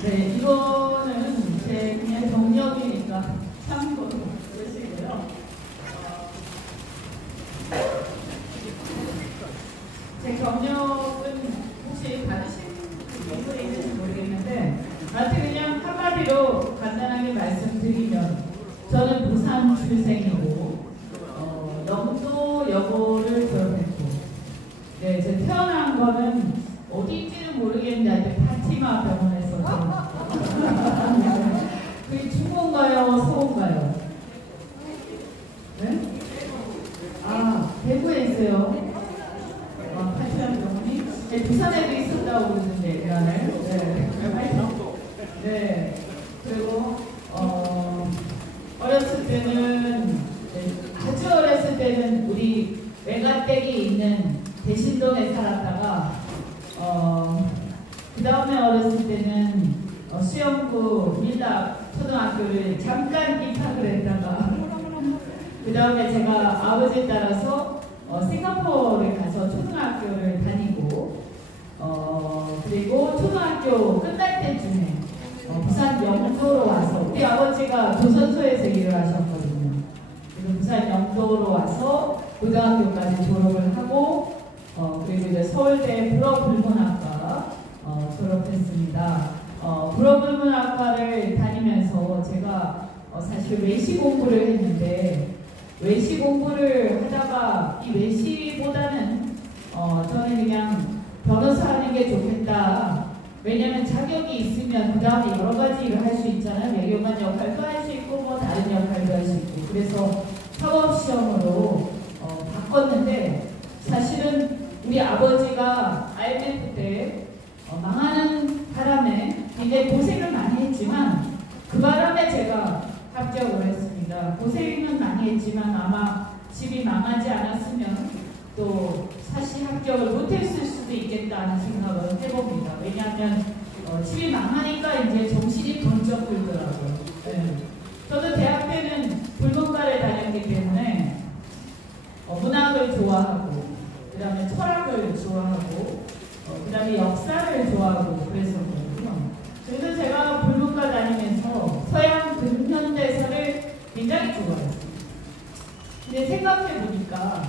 네, 이거는 제 그냥 경력이니까 참고로 보시고요. 제 경력은 혹시 받으신 분들이 있는지 모르겠는데, 나한테 그냥 한마디로 간단하게 말씀드리면, 저는 부산 출생이고, 영도 여고를 졸업했고, 네, 제가 태어난 거는 어디인지는 모르겠는데, 하여튼 파티마 병원에서 그게 중고인가요? 서고인가요? 네? 아, 대구에 있어요. 파티마 병원이? 네, 부산에도 있었다고 그러는데, 대안을. 네. 네. 그리고, 어렸을 때는, 아주 어렸을 때는 우리 외가댁이 있는 대신동에 살았다가, 그 다음에 어렸을 때는 수영구 밀락 초등학교를 잠깐 입학을 했다가, 그 다음에 제가 아버지에 따라서 싱가포르에 가서 초등학교를 다니고, 그리고 초등학교 끝날 때쯤에 부산 영도로 와서, 우리 아버지가 조선소에서 일을 하셨거든요. 그리고 부산 영도로 와서 고등학교까지 졸업을 하고, 그리고 이제 서울대 불어불문학과 졸업했습니다. 불어불문학과를 다니면서 제가 사실 외시 공부를 했는데, 외시 공부를 하다가 이 외시보다는 저는 그냥 변호사 하는 게 좋겠다. 왜냐면 자격이 있으면 그 다음에 여러 가지 일을 할 수 있잖아요. 외교관 역할도 할 수 있고 뭐 다른 역할도 할 수 있고. 그래서 사법시험으로 바꿨는데, 사실은 우리 아버지가 IMF 때 망하는 바람에 굉장히 고생을 많이 했지만, 그 바람에 제가 합격을 했습니다. 고생은 많이 했지만 아마 집이 망하지 않았으면 또 사실 합격을 못했을 수도 있겠다는 생각을 해봅니다. 왜냐하면 집이 망하니까 이제 정신이 번쩍 들더라고요. 네. 저도 대학 때는 불문과를 다녔기 때문에 문학을 좋아하고, 그 다음에 철학을 좋아하고, 그 다음에 역사를 좋아하고 그랬었거든요. 그래서 제가 불문과 다니면서 서양 근현대사를 굉장히 좋아했어요. 근데 생각해보니까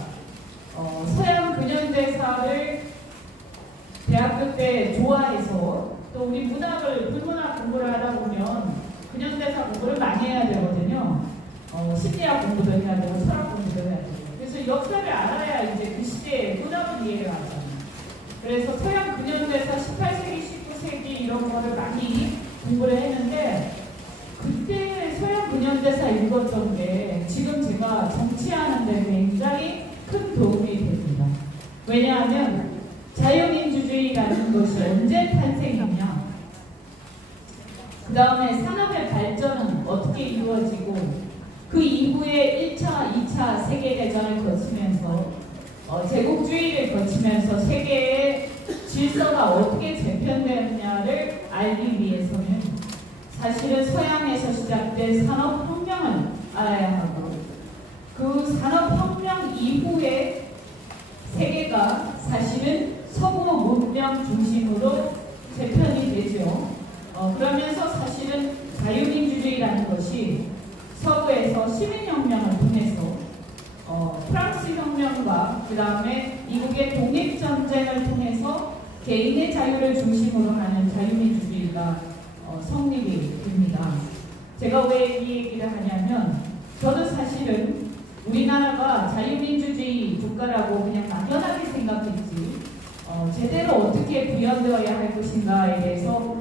서양 근현대사를 대학교 때 좋아해서, 또 우리 문학을, 불문학 공부를 하다 보면 근현대사 공부를 많이 해야 되거든요. 심리학 공부도 해야 되고 철학 공부도 해야 되고. 그래서 역사를 알아야 이제 그 시대의 문학을 이해를 하잖아요. 그래서 서양 근현대사 18세기, 19세기 이런 거를 많이 공부를 했는데, 그때 서양 근현대사 읽었던 게 지금 제가 정치하는 데 굉장히 큰 도움이 됩니다. 왜냐하면 자유민주주의라는 것이 언제 탄생했냐, 그 다음에 산업의 발전은 어떻게 이루어지고, 그 이후에 1차, 2차 세계대전을 거치면서 제국주의를 거치면서 세계의 질서가 어떻게 재편되느냐를 알기 위해서는 사실은 서양에서 시작된 산업혁명을 알아야 하고, 그 산업혁명 이후에 세계가 사실은 서구 문명 중심으로 재편이 되죠. 그러면서 사실은 자유민주주의라는 것이 서구에서 시민혁명을 통해서 프랑스 혁명과 그 다음에 미국의 독립전쟁을 통해서 개인의 자유를 중심으로 하는 자유민주주의가 성립이 됩니다. 제가 왜 이 얘기를 하냐면, 저는 사실은 우리나라가 자유민주주의 국가라고 그냥 막연하게 생각했지, 제대로 어떻게 구현되어야 할 것인가에 대해서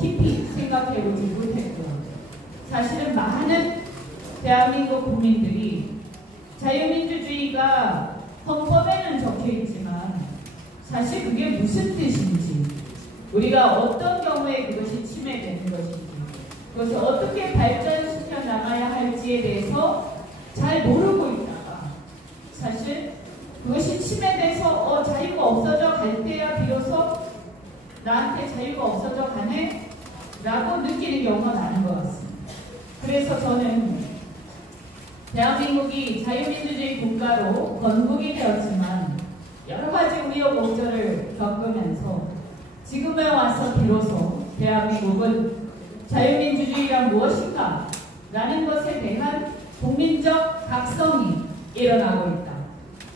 깊이 생각해보지 못했고요. 사실은 많은 대한민국 국민들이 자유민주주의가 헌법에는 적혀있지만 사실 그게 무슨 뜻인지, 우리가 어떤 경우에 그것이 침해되는 것인지, 그것을 어떻게 발전시켜 나가야 할지에 대해서 잘 모르고 있다가, 사실 그것이 침해돼서 자유가 없어져 갈 때야 비로소 나한테 자유가 없어져 가네 라고 느끼는 경우가 많은 것 같습니다. 그래서 저는 대한민국이 자유민주주의 국가로 건국이 되었지만 여러 가지 우여곡절을 겪으면서 지금에 와서 비로소 대한민국은 자유민주주의란 무엇인가? 라는 것에 대한 국민적 각성이 일어나고 있다.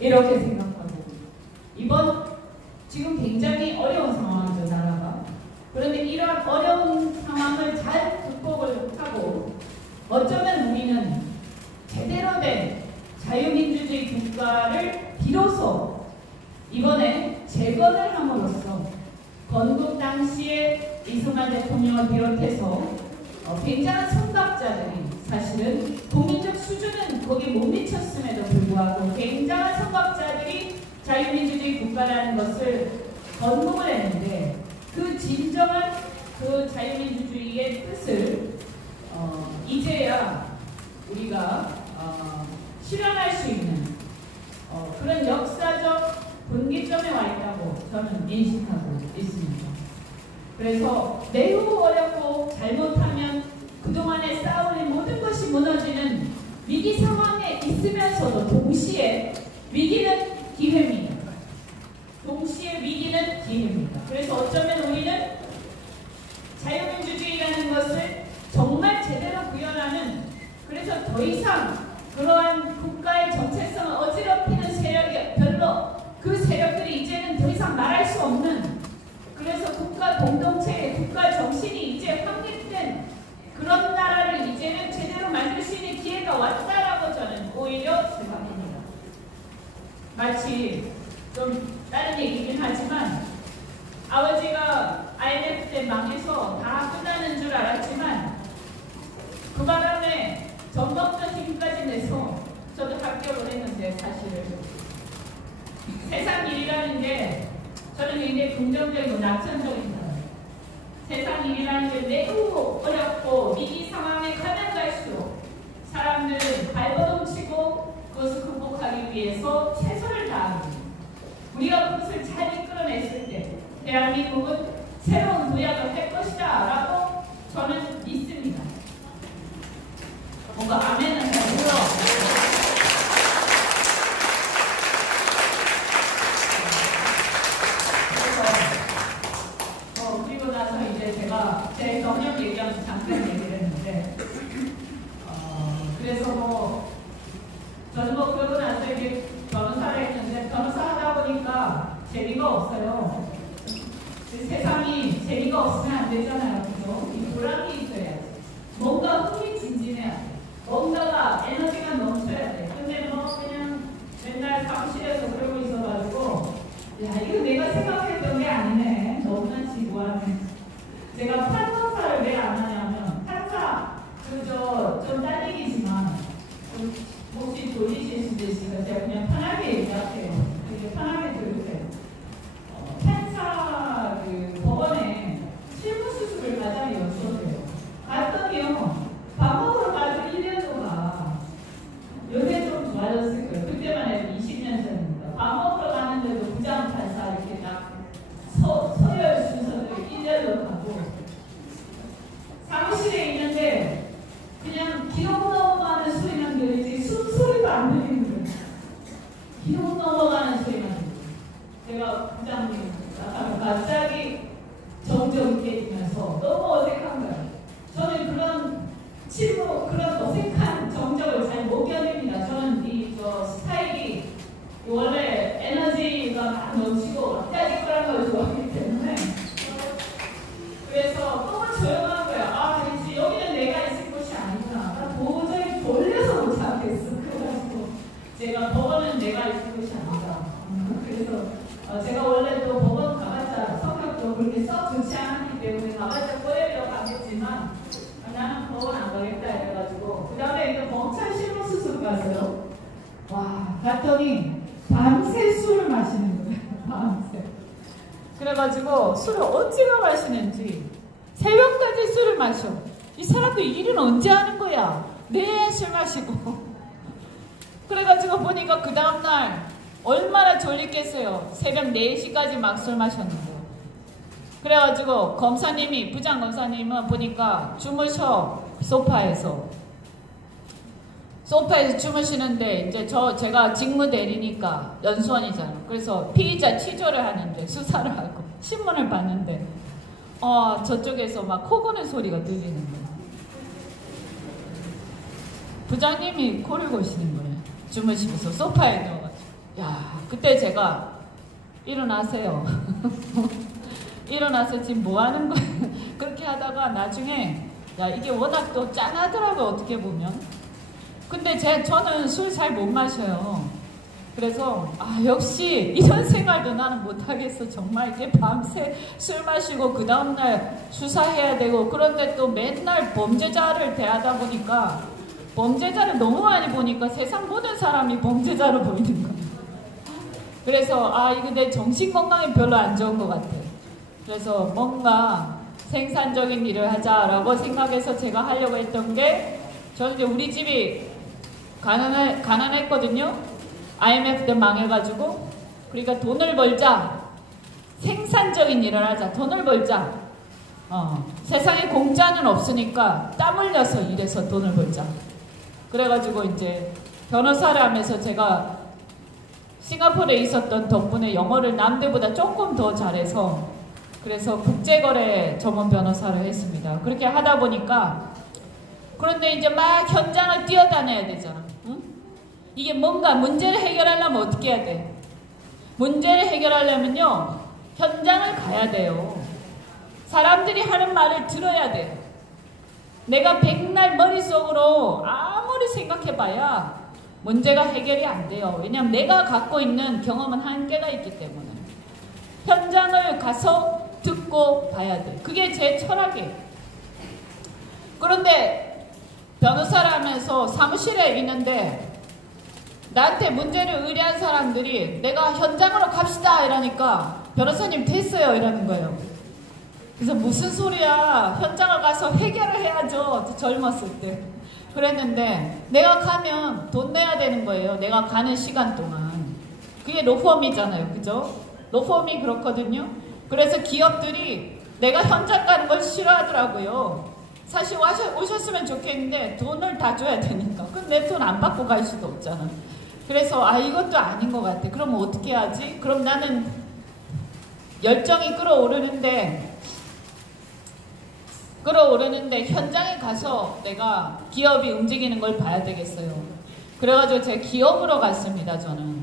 이렇게 생각하고 이번 지금 굉장히 어려운 상황이죠, 나라가. 그런데 이런 어려운 상황을 잘 극복을 하고 어쩌면 우리는 제대로 된 자유민주주의 국가를 비로소 이번에 재건을 함으로써 건국 당시에 이승만 대통령을 비롯해서 굉장한 선각자들이 사실은 국민적 수준은 거기에 못 미쳤음에도 불구하고 굉장한 선각자들이 자유민주주의 국가라는 것을 건국을 했는데 그 진정한 그 자유민주주의의 뜻을 이제야 우리가 실현할 수 있는 그런 역사적 분기점에 와 있다고 저는 인식하고 있습니다. 그래서 매우 어렵고 잘못하면 그동안에 쌓아올린 모든 것이 무너지는 위기 상황에 있으면서도 동시에 위기는 기회입니다. 동시에 위기는 기회입니다. 그래서 어쩌면 우리는 자유민주주의라는 것을 정말 제대로 구현하는 그래서 더 이상 그러한 국가의 정체성을 어지럽히는 세력이 별로 그 세력들이 이제는 더 이상 말할 수 없는 그래서 국가 공동체의 국가 정신이 이제 확립된 그런 나라를 이제는 제대로 만들 수 있는 기회가 왔다라고 저는 오히려 생각합니다. 마치 좀 다른 얘기긴 하지만 아버지가 IMF 때 망해서 다 끝나는 줄 알았지만 그 바람에 전범전 힘까지 내서 저도 합격을 했는데 사실은 세상 일이라는 게 저는 굉장히 긍정적이고 낙천적인 사람이에요. 세상 일이라는 게 매우 어렵고 위기 상황에 가면 갈수록 사람들은 발버둥치고 그것을 극복하기 위해서 최선을 다하고 우리가 그것을 잘 이끌어냈을 때 대한민국은 새로운 도약을 할 것이다 라고 저는 믿습니다. 뭔가 아멘은 잘 들어. 그리고 나서 이제 제가 제 경력 얘기하면서 잠깐 얘기를 했는데 그래서 저는 그러고 나서 이제 변호사를 했는데 변호사 하다 보니까 재미가 없어요. 세상이 재미가 없으면 안 되잖아요. 그죠? 이 보람이 있어야지. 뭔가 흥미진진해야 돼. 뭔가가 에너지가 넘쳐야 돼. 근데 그냥 맨날 사무실에서 그러고 있어가지고 야 이거 내가 생각했던 게 아니네. 너무나 지루하네. 제가 판사를 왜 안 하냐면 판사 그저 좀 딴 얘기지만 혹시 돌리실 수도 있으니까 제가 그냥 편하게 얘기할게요. 되게 편하게 들으세요. 판사 그 법원에 실무 수습을 가장 연수해요. 갔더니요. 밥 먹으러 가서 1년도 가. 요새 좀 좋아졌을 거예요. 그때만 해도 20년 전입니다. 밥 먹으러 가는데도 부장판사 이렇게 딱 서열 순서대로 1년도 가고 사무실에 있는데 그냥 기록 넘어가는 소리만 들리지 숨소리도 안 들리는 거예요. 기록 넘어가는 소리만 들리고 제가 부장님 갑자기 정적이 깨지면서 너무 어색한 거예요. 저는 그런 실무 그런 어색한 정적을 잘 못 견딥니다. 저는 저 스타일이 원래 에너지가 막 넘치고 막까지 그런 걸 좋아하기 때문에 그래서 너무 조용한 거예요. 아 이제 여기는 내가 있을 곳이 아니구나. 나 도저히 돌려서 못 참겠어. 그래가지고 제가 법원은 내가 있을 곳이 아니다. 그래서 제가 원래 또 법원 가봤자 성격도 그렇게 썩 좋지 않기 때문에 가봤자 꼬레비로 가겠지만 나는 법원 안 가겠다 해가지고 그 다음에 이제 검찰 실무 수습 갔어요. 와 갔더니 밤새 술을 마시는 거예요. 밤새. 그래가지고 술을 어찌나 마시는지 새벽까지 술을 마셔. 이 사람들 일은 언제 하는 거야? 매일 술 마시고. 그래가지고 보니까 그 다음날 얼마나 졸리겠어요. 새벽 4시까지 막 술 마셨는데. 그래가지고 검사님이 부장 검사님은 보니까 주무셔. 소파에서 주무시는데 이제 제가 직무 대리니까 연수원이잖아요. 그래서 피의자 취조를 하는데 수사를 하고 신문을 봤는데 저쪽에서 막 코 고는 소리가 들리는 거예요. 부장님이 코를 고시는 거예요. 주무시면서 소파에 누워가지고. 야, 그때 제가 일어나세요. 일어나서 지금 뭐 하는 거예요? 그렇게 하다가 나중에 야, 이게 워낙 또 짠하더라고요, 어떻게 보면. 근데 저는 술 잘 못 마셔요. 그래서 역시 이런 생활도 나는 못하겠어. 정말 이제 밤새 술 마시고 그 다음날 수사해야 되고, 그런데 또 맨날 범죄자를 대하다 보니까 범죄자를 너무 많이 보니까 세상 모든 사람이 범죄자로 보이는 거예요. 그래서 이거 내 정신 건강에 별로 안 좋은 것 같아. 그래서 뭔가 생산적인 일을 하자라고 생각해서 제가 하려고 했던 게, 저는 이제 우리 집이 가난했거든요. IMF 때 망해가지고. 그러니까 돈을 벌자, 생산적인 일을 하자, 돈을 벌자. 세상에 공짜는 없으니까 땀 흘려서 일해서 돈을 벌자. 그래가지고 이제 변호사를 하면서 제가 싱가포르에 있었던 덕분에 영어를 남들보다 조금 더 잘해서, 그래서 국제거래 전문 변호사를 했습니다. 그렇게 하다 보니까, 그런데 이제 막 현장을 뛰어다녀야 되잖아. 응? 이게 뭔가 문제를 해결하려면 어떻게 해야 돼? 문제를 해결하려면요, 현장을 가야 돼요. 사람들이 하는 말을 들어야 돼요. 내가 백날 머릿속으로 아무리 생각해봐야 문제가 해결이 안 돼요. 왜냐하면 내가 갖고 있는 경험은 한계가 있기 때문에. 현장을 가서 듣고 봐야 돼. 그게 제 철학이에요. 그런데 변호사를 하면서 사무실에 있는데 나한테 문제를 의뢰한 사람들이 내가 현장으로 갑시다 이러니까 변호사님 됐어요 이러는 거예요. 그래서 무슨 소리야, 현장을 가서 해결을 해야죠. 젊었을 때 그랬는데, 내가 가면 돈 내야 되는 거예요. 내가 가는 시간 동안. 그게 로펌이잖아요, 그죠? 로펌이 그렇거든요. 그래서 기업들이 내가 현장 가는 걸 싫어하더라고요. 사실 오셨으면 좋겠는데 돈을 다 줘야 되니까. 그럼 내 돈 안 받고 갈 수도 없잖아. 그래서 이것도 아닌 것 같아. 그럼 어떻게 하지? 그럼 나는 열정이 끌어오르는데 현장에 가서 내가 기업이 움직이는 걸 봐야 되겠어요. 그래가지고 제가 기업으로 갔습니다, 저는.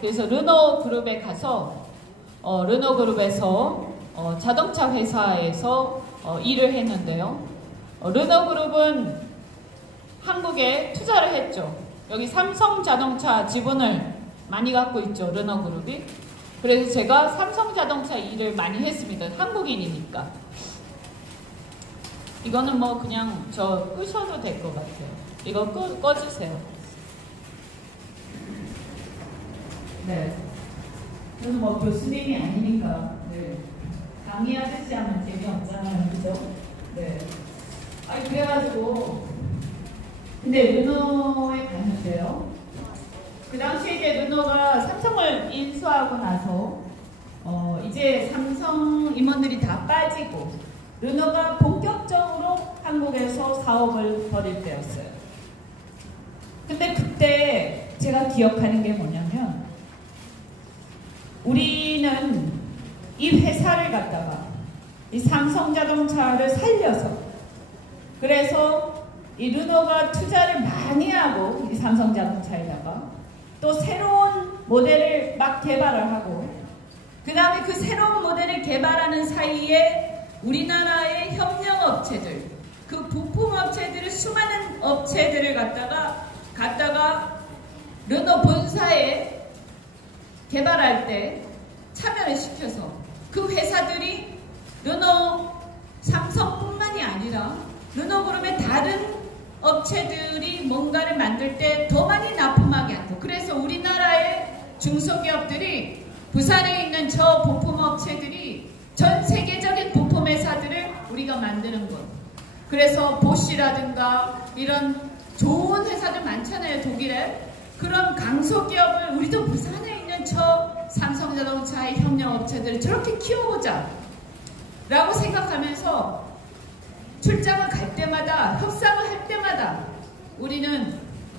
그래서 르노그룹에 가서 르노그룹에서 자동차 회사에서 일을 했는데요. 르노그룹은 한국에 투자를 했죠. 여기 삼성자동차 지분을 많이 갖고 있죠, 르노그룹이. 그래서 제가 삼성자동차 일을 많이 했습니다. 한국인이니까. 이거는 뭐 그냥 끄셔도 될 것 같아요. 이거 꺼주세요. 네. 저는 뭐 교수님이 아니니까, 네. 강의하듯이 하면 재미없잖아요. 그죠? 네. 그래가지고, 근데 르노에 갔는데요. 그 당시에 이제 르노가 삼성을 인수하고 나서, 이제 삼성 임원들이 다 빠지고, 르노가 본격적으로 한국에서 사업을 벌일 때였어요. 근데 그때 제가 기억하는 게 뭐냐면, 우리는 이 회사를 갖다가 이 삼성자동차를 살려서, 그래서 이 르노가 투자를 많이 하고 이 삼성자동차에다가 또 새로운 모델을 막 개발을 하고, 그 다음에 그 새로운 모델을 개발하는 사이에 우리나라의 협력업체들, 그 부품업체들을, 수많은 업체들을 갖다가 르노 본사에 개발할 때 참여를 시켜서 그 회사들이 르노 삼성뿐만이 아니라 르노그룹의 다른 업체들이 뭔가를 만들 때 더 많이 납품하게 하고, 그래서 우리나라의 중소기업들이 부산에 있는 저 부품업체들이 전 세계적인 부품회사들을 우리가 만드는 것. 그래서 보쉬라든가 이런 좋은 회사들 많잖아요, 독일에. 그런 강소기업을 우리도 부산에 있는 저 삼성자동차의 협력업체들을 저렇게 키워보자 라고 생각하면서 출장을 갈 때마다, 협상을 할 때마다 우리는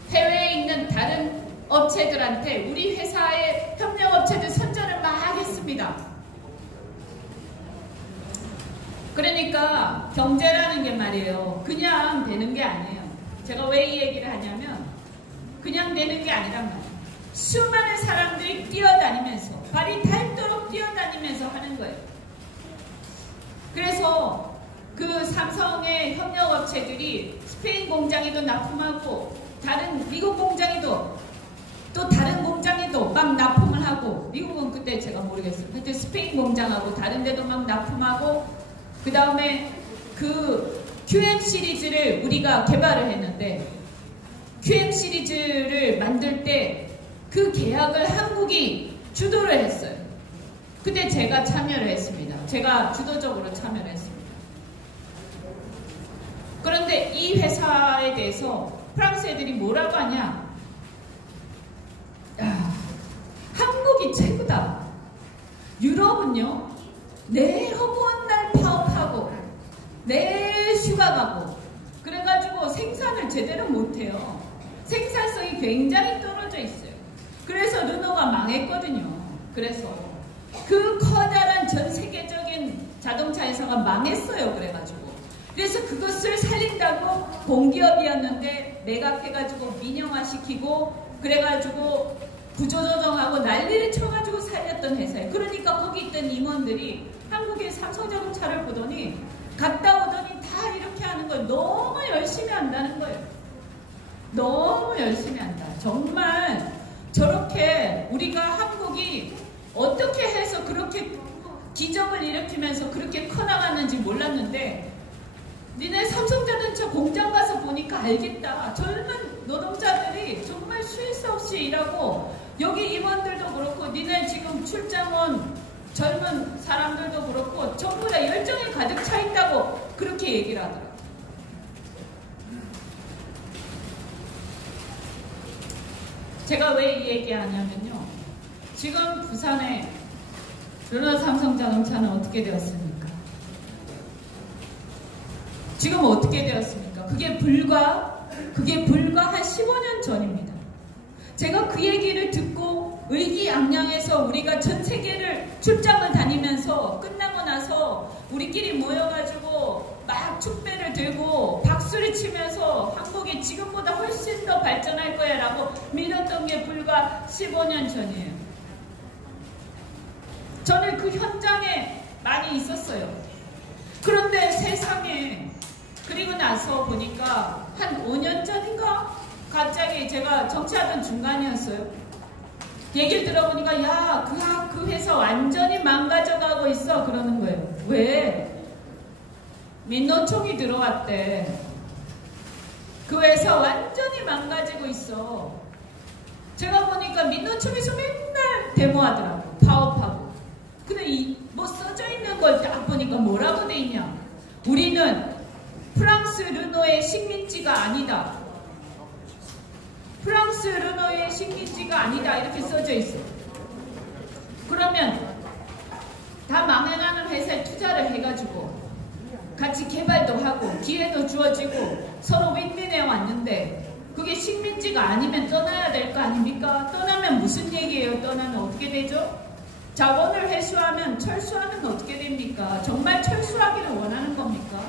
해외에 있는 다른 업체들한테 우리 회사의 협력업체들 선전을 막 했습니다. 그러니까 경제라는 게 말이에요. 그냥 되는 게 아니에요. 제가 왜 이 얘기를 하냐면 그냥 되는 게 아니란 말이에요. 수많은 사람들이 뛰어다니면서 발이 닳도록 뛰어다니면서 하는 거예요. 그래서 그 삼성의 협력업체들이 스페인 공장에도 납품하고 다른 미국 공장에도 또 다른 공장에도 막 납품을 하고, 미국은 그때 제가 모르겠어요. 그때 스페인 공장하고 다른 데도 막 납품하고, 그 다음에 그 QM 시리즈를 우리가 개발을 했는데 QM 시리즈를 만들 때 그 계약을 한국이 주도를 했어요. 그때 제가 참여를 했습니다. 제가 주도적으로 참여를 했습니다. 그런데 이 회사에 대해서 프랑스 애들이 뭐라고 하냐? 한국이 최고다. 유럽은요, 내 허구한 날 파업하고 내 휴가 가고 그래가지고 생산을 제대로 못해요. 생산성이 굉장히 떨어져 있어요. 그래서 르노가 망했거든요. 그래서 그 커다란 전 세계적인 자동차 회사가 망했어요. 그래서 그것을 살린다고 공기업이었는데 매각해가지고 민영화시키고 그래가지고 구조조정하고 난리를 쳐가지고 살렸던 회사예요. 그러니까 거기 있던 임원들이 한국의 삼성자동차를 보더니 갔다 오더니 다 이렇게 하는 걸 너무 열심히 한다는 거예요. 너무 열심히 한다. 정말 저렇게 우리가 한국이 어떻게 해서 그렇게 기적을 일으키면서 그렇게 커나갔는지 몰랐는데 니네 삼성자동차 공장 가서 보니까 알겠다. 젊은 노동자들이 정말 쉴 새 없이 일하고 여기 임원들도 그렇고 니네 지금 출장 온 젊은 사람들도 그렇고 전부 다 열정이 가득 차 있다고 그렇게 얘기를 하더라고요. 제가 왜 이 얘기하냐면요. 지금 부산의 르노 삼성자동차는 어떻게 되었습니까? 지금 어떻게 되었습니까? 그게 불과 한 15년 전입니다. 제가 그 얘기를 듣고 의기양양해서 우리가 전 세계를 출장을 다니면서 끝나고 나서 우리끼리 모여가지고 막 축배를 들고 박수를 치면서 한국이 지금보다 훨씬 더 발전할 거야 라고 믿었던 게 불과 15년 전이에요. 저는 그 현장에 많이 있었어요. 그런데 세상에 그리고 나서 보니까 한 5년 전인가 갑자기 제가 정치하던 중간이었어요. 얘기를 들어보니까 야, 그 회사 완전히 망가져가고 있어 그러는 거예요. 왜? 민노총이 들어왔대. 그 회사 완전히 망가지고 있어. 제가 보니까 민노총에서 맨날 데모하더라고. 파업하고. 근데 뭐 써져 있는 걸 딱 보니까 뭐라고 돼 있냐? 우리는 프랑스 르노의 식민지가 아니다. 프랑스 르노의 식민지가 아니다. 이렇게 써져 있어. 그러면 다 망해가는 회사에 투자를 해가지고 같이 개발도 하고 기회도 주어지고 서로 윈윈해 왔는데 그게 식민지가 아니면 떠나야 될 거 아닙니까? 떠나면 무슨 얘기예요? 떠나면 어떻게 되죠? 자본을 회수하면 철수하면 어떻게 됩니까? 정말 철수하기를 원하는 겁니까?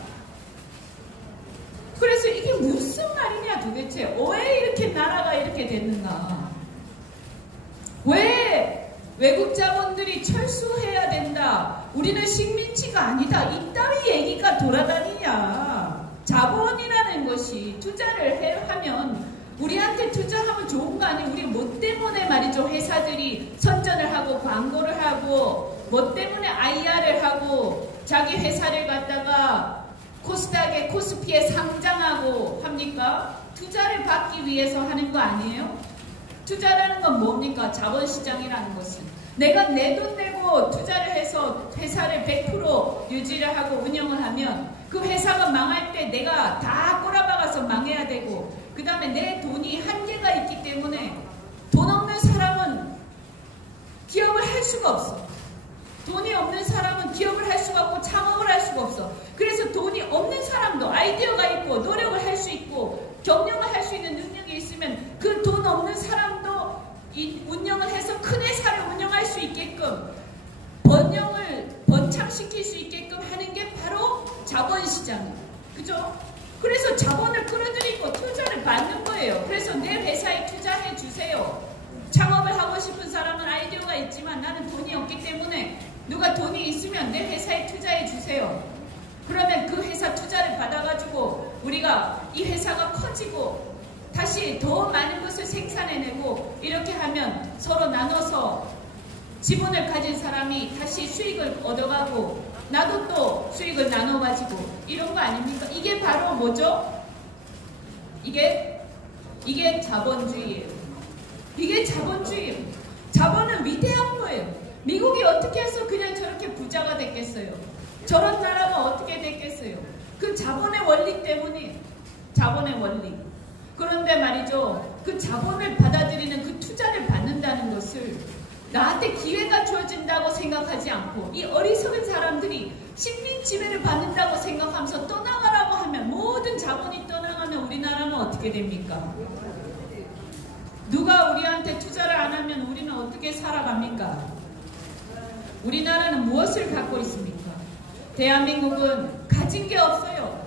그래서 이게 무슨 말이냐 도대체. 왜 이렇게 나라가 이렇게 됐는가? 왜 외국 자본들이 철수해야 된다. 우리는 식민지가 아니다. 이따위 얘기가 돌아다니냐. 자본이라는 것이 투자를 하면 우리한테 투자하면 좋은 거 아니에요. 우리 뭐 때문에 말이죠. 회사들이 선전을 하고 광고를 하고 뭐 때문에 IR을 하고 자기 회사를 갖다가 코스닥에 코스피에 상장하고 합니까? 투자를 받기 위해서 하는 거 아니에요? 투자라는 건 뭡니까? 자본시장이라는 것은 내가 내 돈 내고 투자를 해서 회사를 100% 유지를 하고 운영을 하면 그 회사가 망할 때 내가 다 꼬라박아서 망해야 되고 그 다음에 내 돈이 한계가 있기 때문에 돈 없는 사람은 기업을 할 수가 없어. 돈이 없는 사람은 기업을 할 수가 없고 창업을 할 수가 없어. 그래서 돈이 없는 사람도 아이디어가 있고 노력을 할 수 있고 경영을 할 수 있는 능력이 있으면 그 돈 없는 사람도 운영을 해서 큰 회사를 운영할 수 있게끔 번영을 번창시킬 수 있게끔 하는 게 바로 자본시장이에요. 그죠? 그래서 자본을 끌어들이고 투자를 받는 거예요. 그래서 내 회사에 투자해 주세요. 창업을 하고 싶은 사람은 아이디어가 있지만 나는 돈이 없기 때문에 누가 돈이 있으면 내 회사에 투자해 주세요. 그러면 그 회사 투자를 받아가지고 우리가 이 회사가 커지고 다시 더 많은 것을 생산해내고 이렇게 하면 서로 나눠서 지분을 가진 사람이 다시 수익을 얻어가고 나도 또 수익을 나눠가지고 이런 거 아닙니까? 이게 바로 뭐죠? 이게 자본주의예요. 이게 자본주의예요. 자본은 위대한 거예요. 미국이 어떻게 해서 그냥 저렇게 부자가 됐겠어요? 저런 나라가 어떻게 됐겠어요? 그 자본의 원리 때문에 자본의 원리. 그런데 말이죠. 그 자본을 받아들이는 그 투자를 받는다는 것을 나한테 기회가 주어진다고 생각하지 않고 이 어리석은 사람들이 식민 지배를 받는다고 생각하면서 떠나가라고 하면 모든 자본이 떠나가면 우리나라는 어떻게 됩니까? 누가 우리한테 투자를 안 하면 우리는 어떻게 살아갑니까? 우리나라는 무엇을 갖고 있습니까? 대한민국은 가진 게 없어요.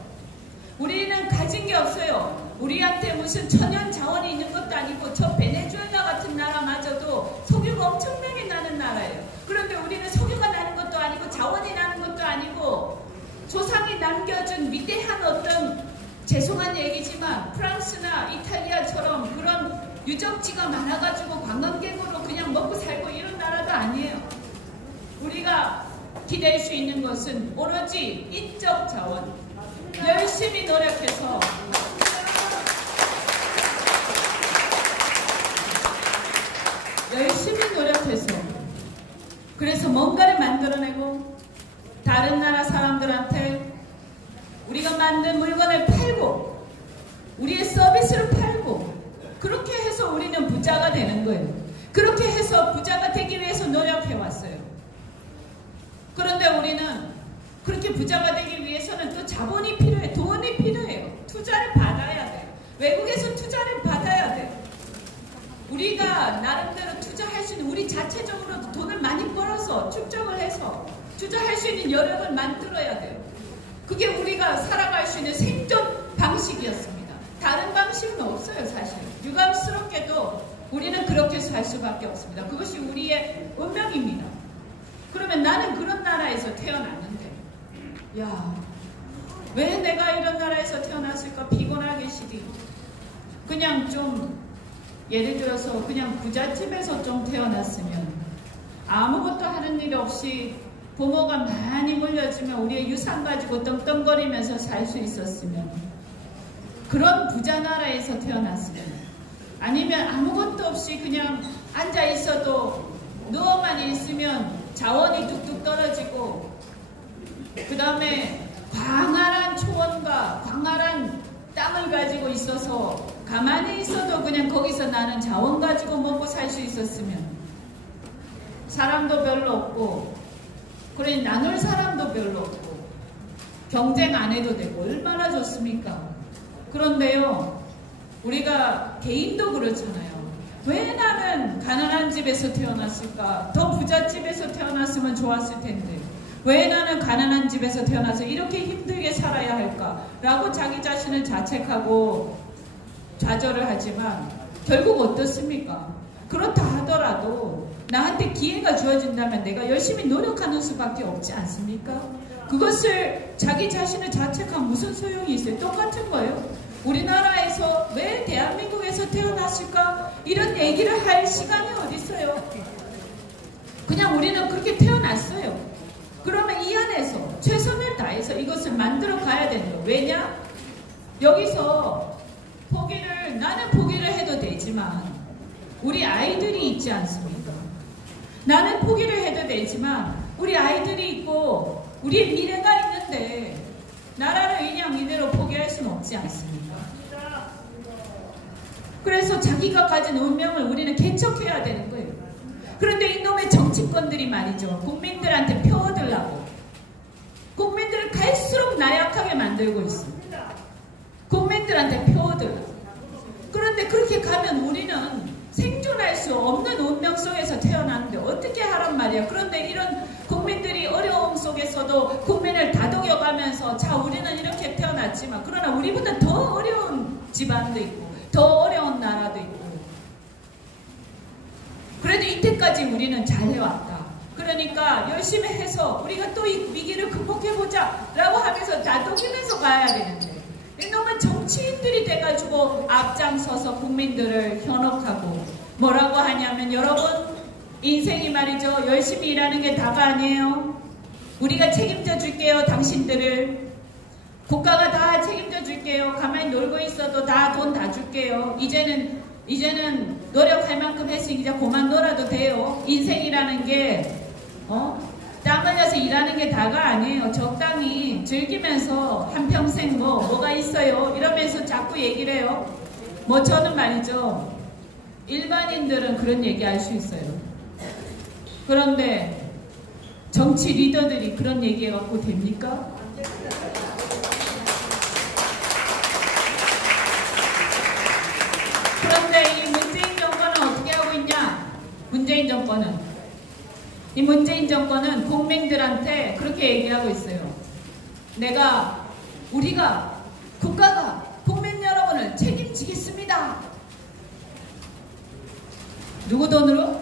우리는 가진 게 없어요. 우리한테 무슨 천연 자원이 있는 것도 아니고 저 베네수엘라 같은 나라마저도 석유가 엄청나게 나는 나라예요. 그런데 우리는 석유가 나는 것도 아니고 자원이 나는 것도 아니고 조상이 남겨준 위대한 어떤 죄송한 얘기지만 프랑스나 이탈리아처럼 그런 유적지가 많아가지고 관광객으로 그냥 먹고 살고 이런 나라도 아니에요. 우리가 기댈 수 있는 것은 오로지 인적 자원. 열심히 노력해서 그래서 뭔가를 만들어내고 다른 나라 사람들한테 우리가 만든 물건을 팔고 우리의 서비스를 팔고 그렇게 해서 우리는 부자가 되는 거예요. 그렇게 해서 부자가 되기 위해서 노력해왔어요. 그런데 우리는 그렇게 부자가 되기 위해서는 또 자본이 필요해요. 돈이 필요해요. 투자를 받아야 돼요. 외국에서 투자를 받아야 돼요. 우리가 나름대로 투자할 수 있는 우리 자체적으로도 돈을 많이 벌어서 축적을 해서 투자할 수 있는 여력을 만들어야 돼요. 그게 우리가 살아갈 수 있는 생존 방식이었습니다. 다른 방식은 없어요. 사실 유감스럽게도 우리는 그렇게 살 수밖에 없습니다. 그것이 우리의 운명입니다. 그러면 나는 그런 나라에서 태어났는데 야, 왜 내가 이런 나라에서 태어났을까? 피곤하게 시리 그냥 좀 예를 들어서 그냥 부잣집에서 좀 태어났으면 아무것도 하는 일 없이 부모가 많이 물려주면 우리의 유산 가지고 떵떵거리면서 살 수 있었으면 그런 부자 나라에서 태어났으면 아니면 아무것도 없이 그냥 앉아 있어도 누워만 있으면 자원이 뚝뚝 떨어지고 그 다음에 광활한 초원과 광활한 땅을 가지고 있어서 가만히 있어도 그냥 거기서 나는 자원 가지고 먹고 살 수 있었으면 사람도 별로 없고 그래 나눌 사람도 별로 없고 경쟁 안 해도 되고 얼마나 좋습니까? 그런데요 우리가 개인도 그렇잖아요. 왜 나는 가난한 집에서 태어났을까? 더 부잣집에서 태어났으면 좋았을 텐데 왜 나는 가난한 집에서 태어나서 이렇게 힘들게 살아야 할까? 라고 자기 자신을 자책하고 좌절을 하지만 결국 어떻습니까? 그렇다 하더라도 나한테 기회가 주어진다면 내가 열심히 노력하는 수밖에 없지 않습니까? 그것을 자기 자신을 자책하면 무슨 소용이 있어요? 똑같은 거예요. 우리나라에서 왜 대한민국에서 태어났을까? 이런 얘기를 할 시간이 어디 있어요? 그냥 우리는 그렇게 태어났어요. 그러면 이 안에서 최선을 다해서 이것을 만들어 가야 되는 거예요. 왜냐? 여기서 나는 포기를 해도 되지만 우리 아이들이 있지 않습니까? 나는 포기를 해도 되지만 우리 아이들이 있고 우리의 미래가 있는데 나라를 그냥 이대로 포기할 수는 없지 않습니까? 그래서 자기가 가진 운명을 우리는 개척해야 되는 거예요. 그런데 이놈의 정치권들이 말이죠. 국민들한테 표 얻으려고 국민들을 갈수록 나약하게 만들고 있습니다. 국민들한테 표 얻으려고. 그런데 그렇게 가면 우리는 생존할 수 없는 운명 속에서 태어났는데 어떻게 하란 말이야. 그런데 이런 국민들이 어려움 속에서도 국민을 다독여가면서 자 우리는 이렇게 태어났지만 그러나 우리보다 더 어려운 집안도 있고 더 어려운 나라도 있고 그래도 이때까지 우리는 잘해왔다. 그러니까 열심히 해서 우리가 또 이 위기를 극복해보자 라고 하면서 다독이면서 가야 되는데 너무 정치인들이 돼가지고 앞장서서 국민들을 현혹하고 뭐라고 하냐면 여러분 인생이 말이죠. 열심히 일하는 게 다가 아니에요. 우리가 책임져 줄게요. 당신들을. 국가가 다 책임져 줄게요. 가만히 놀고 있어도 다 돈 다 줄게요. 이제는 노력할 만큼 했으니 이제 그만 놀아도 돼요. 인생이라는 게 땀 흘려서 일하는 게 다가 아니에요. 적당히 즐기면서 한평생 뭐가 있어요. 이러면서 자꾸 얘기를 해요. 뭐 저는 말이죠. 일반인들은 그런 얘기 할 수 있어요. 그런데 정치 리더들이 그런 얘기 해갖고 됩니까? 그런데 이 문재인 정권은 어떻게 하고 있냐? 이 문재인 정권은 국민들한테 그렇게 얘기하고 있어요. 우리가 국가가 국민 여러분을 책임지겠습니다. 누구 돈으로?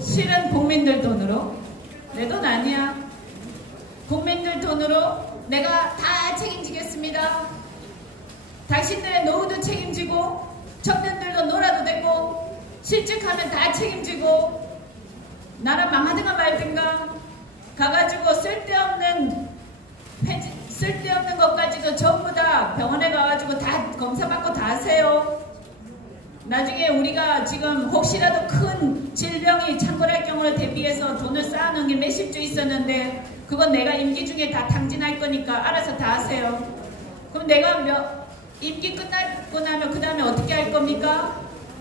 실은 국민들 돈으로? 내 돈 아니야. 국민들 돈으로 내가 다 책임지겠습니다. 당신들의 노후도 책임지고 청년들도 놀아도 되고 실직하면 다 책임지고 나라 망하든가 말든가 가가지고 쓸데없는 것까지도 전부 다 병원에 가가지고 다 검사받고 다 하세요. 나중에 우리가 지금 혹시라도 큰 질병이 창궐할 경우를 대비해서 돈을 쌓아놓은 게 몇십 조 있었는데 그건 내가 임기 중에 다 탕진할 거니까 알아서 다 하세요. 그럼 내가 임기 끝나고 나면 그 다음에 어떻게 할 겁니까?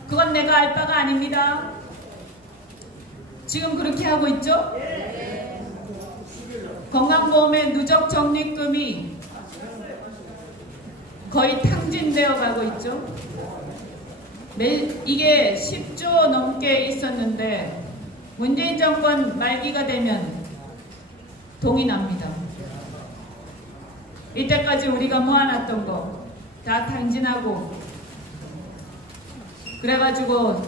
그건 내가 알 바가 아닙니다. 지금 그렇게 하고 있죠? 건강보험의 누적 적립금이 거의 탕진되어 가고 있죠. 이게 10조 넘게 있었는데 문재인 정권 말기가 되면 동이 납니다. 이때까지 우리가 모아놨던 거 다 탕진하고 그래가지고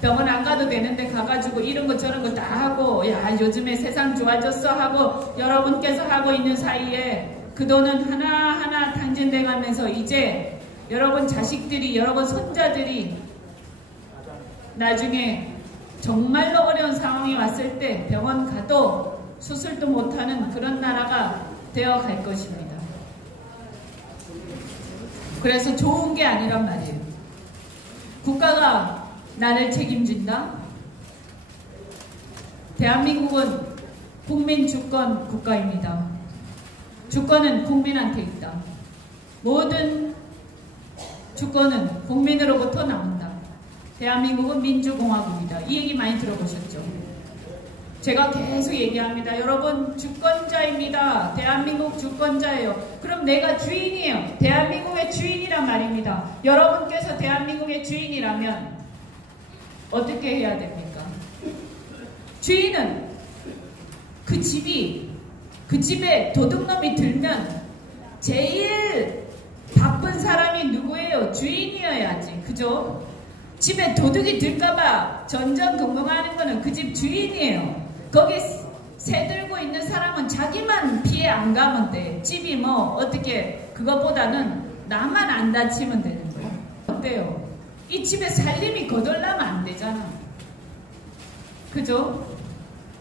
병원 안 가도 되는데 가가지고 이런 거 저런 거 다 하고 야 요즘에 세상 좋아졌어 하고 여러분께서 하고 있는 사이에 그 돈은 하나하나 탕진돼 가면서 이제 여러분 자식들이 여러분 손자들이 나중에 정말로 어려운 상황이 왔을 때 병원 가도 수술도 못하는 그런 나라가 되어 갈 것입니다. 그래서 좋은 게 아니란 말이에요. 국가가 나를 책임진다? 대한민국은 국민 주권 국가입니다. 주권은 국민한테 있다. 모든 주권은 국민으로부터 나온다. 대한민국은 민주공화국이다. 이 얘기 많이 들어보셨죠? 제가 계속 얘기합니다. 여러분 주권자입니다. 대한민국 주권자예요. 그럼 내가 주인이에요. 대한민국의 주인이란 말입니다. 여러분께서 대한민국의 주인이라면 어떻게 해야 됩니까? 주인은 그 집에 도둑놈이 들면 제일 바쁜 사람이 누구예요? 주인이어야지. 그죠? 집에 도둑이 들까봐 전전긍긍하는 거는 그 집 주인이에요. 거기 새 들고 있는 사람은 자기만 피해 안 가면 돼. 집이 뭐 어떻게 그것보다는 나만 안 다치면 되는 거예요. 어때요? 이 집에 살림이 거덜나면 안 되잖아. 그죠?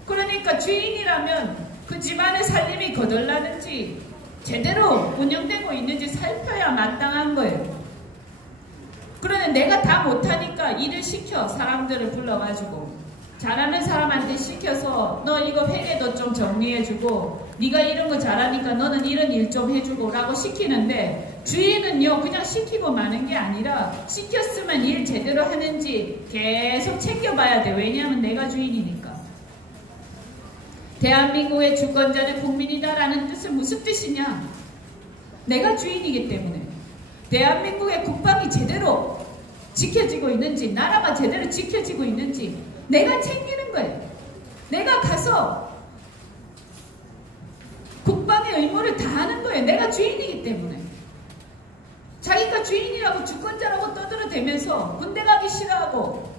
그러니까 주인이라면 그 집안의 살림이 거덜나는지 제대로 운영되고 있는지 살펴야 마땅한 거예요. 그러면 내가 다 못하니까 일을 시켜. 사람들을 불러가지고 잘하는 사람한테 시켜서 너 이거 회계도 좀 정리해주고 네가 이런 거 잘하니까 너는 이런 일 좀 해주고 라고 시키는데 주인은요 그냥 시키고 마는 게 아니라 시켰으면 일 제대로 하는지 계속 챙겨봐야 돼. 왜냐하면 내가 주인이니까. 대한민국의 주권자는 국민이다라는 뜻은 무슨 뜻이냐? 내가 주인이기 때문에 대한민국의 국방이 제대로 지켜지고 있는지 나라가 제대로 지켜지고 있는지 내가 챙기는 거예요. 내가 가서 국방의 의무를 다하는 거예요. 내가 주인이기 때문에. 자기가 주인이라고 주권자라고 떠들어대면서 군대 가기 싫어하고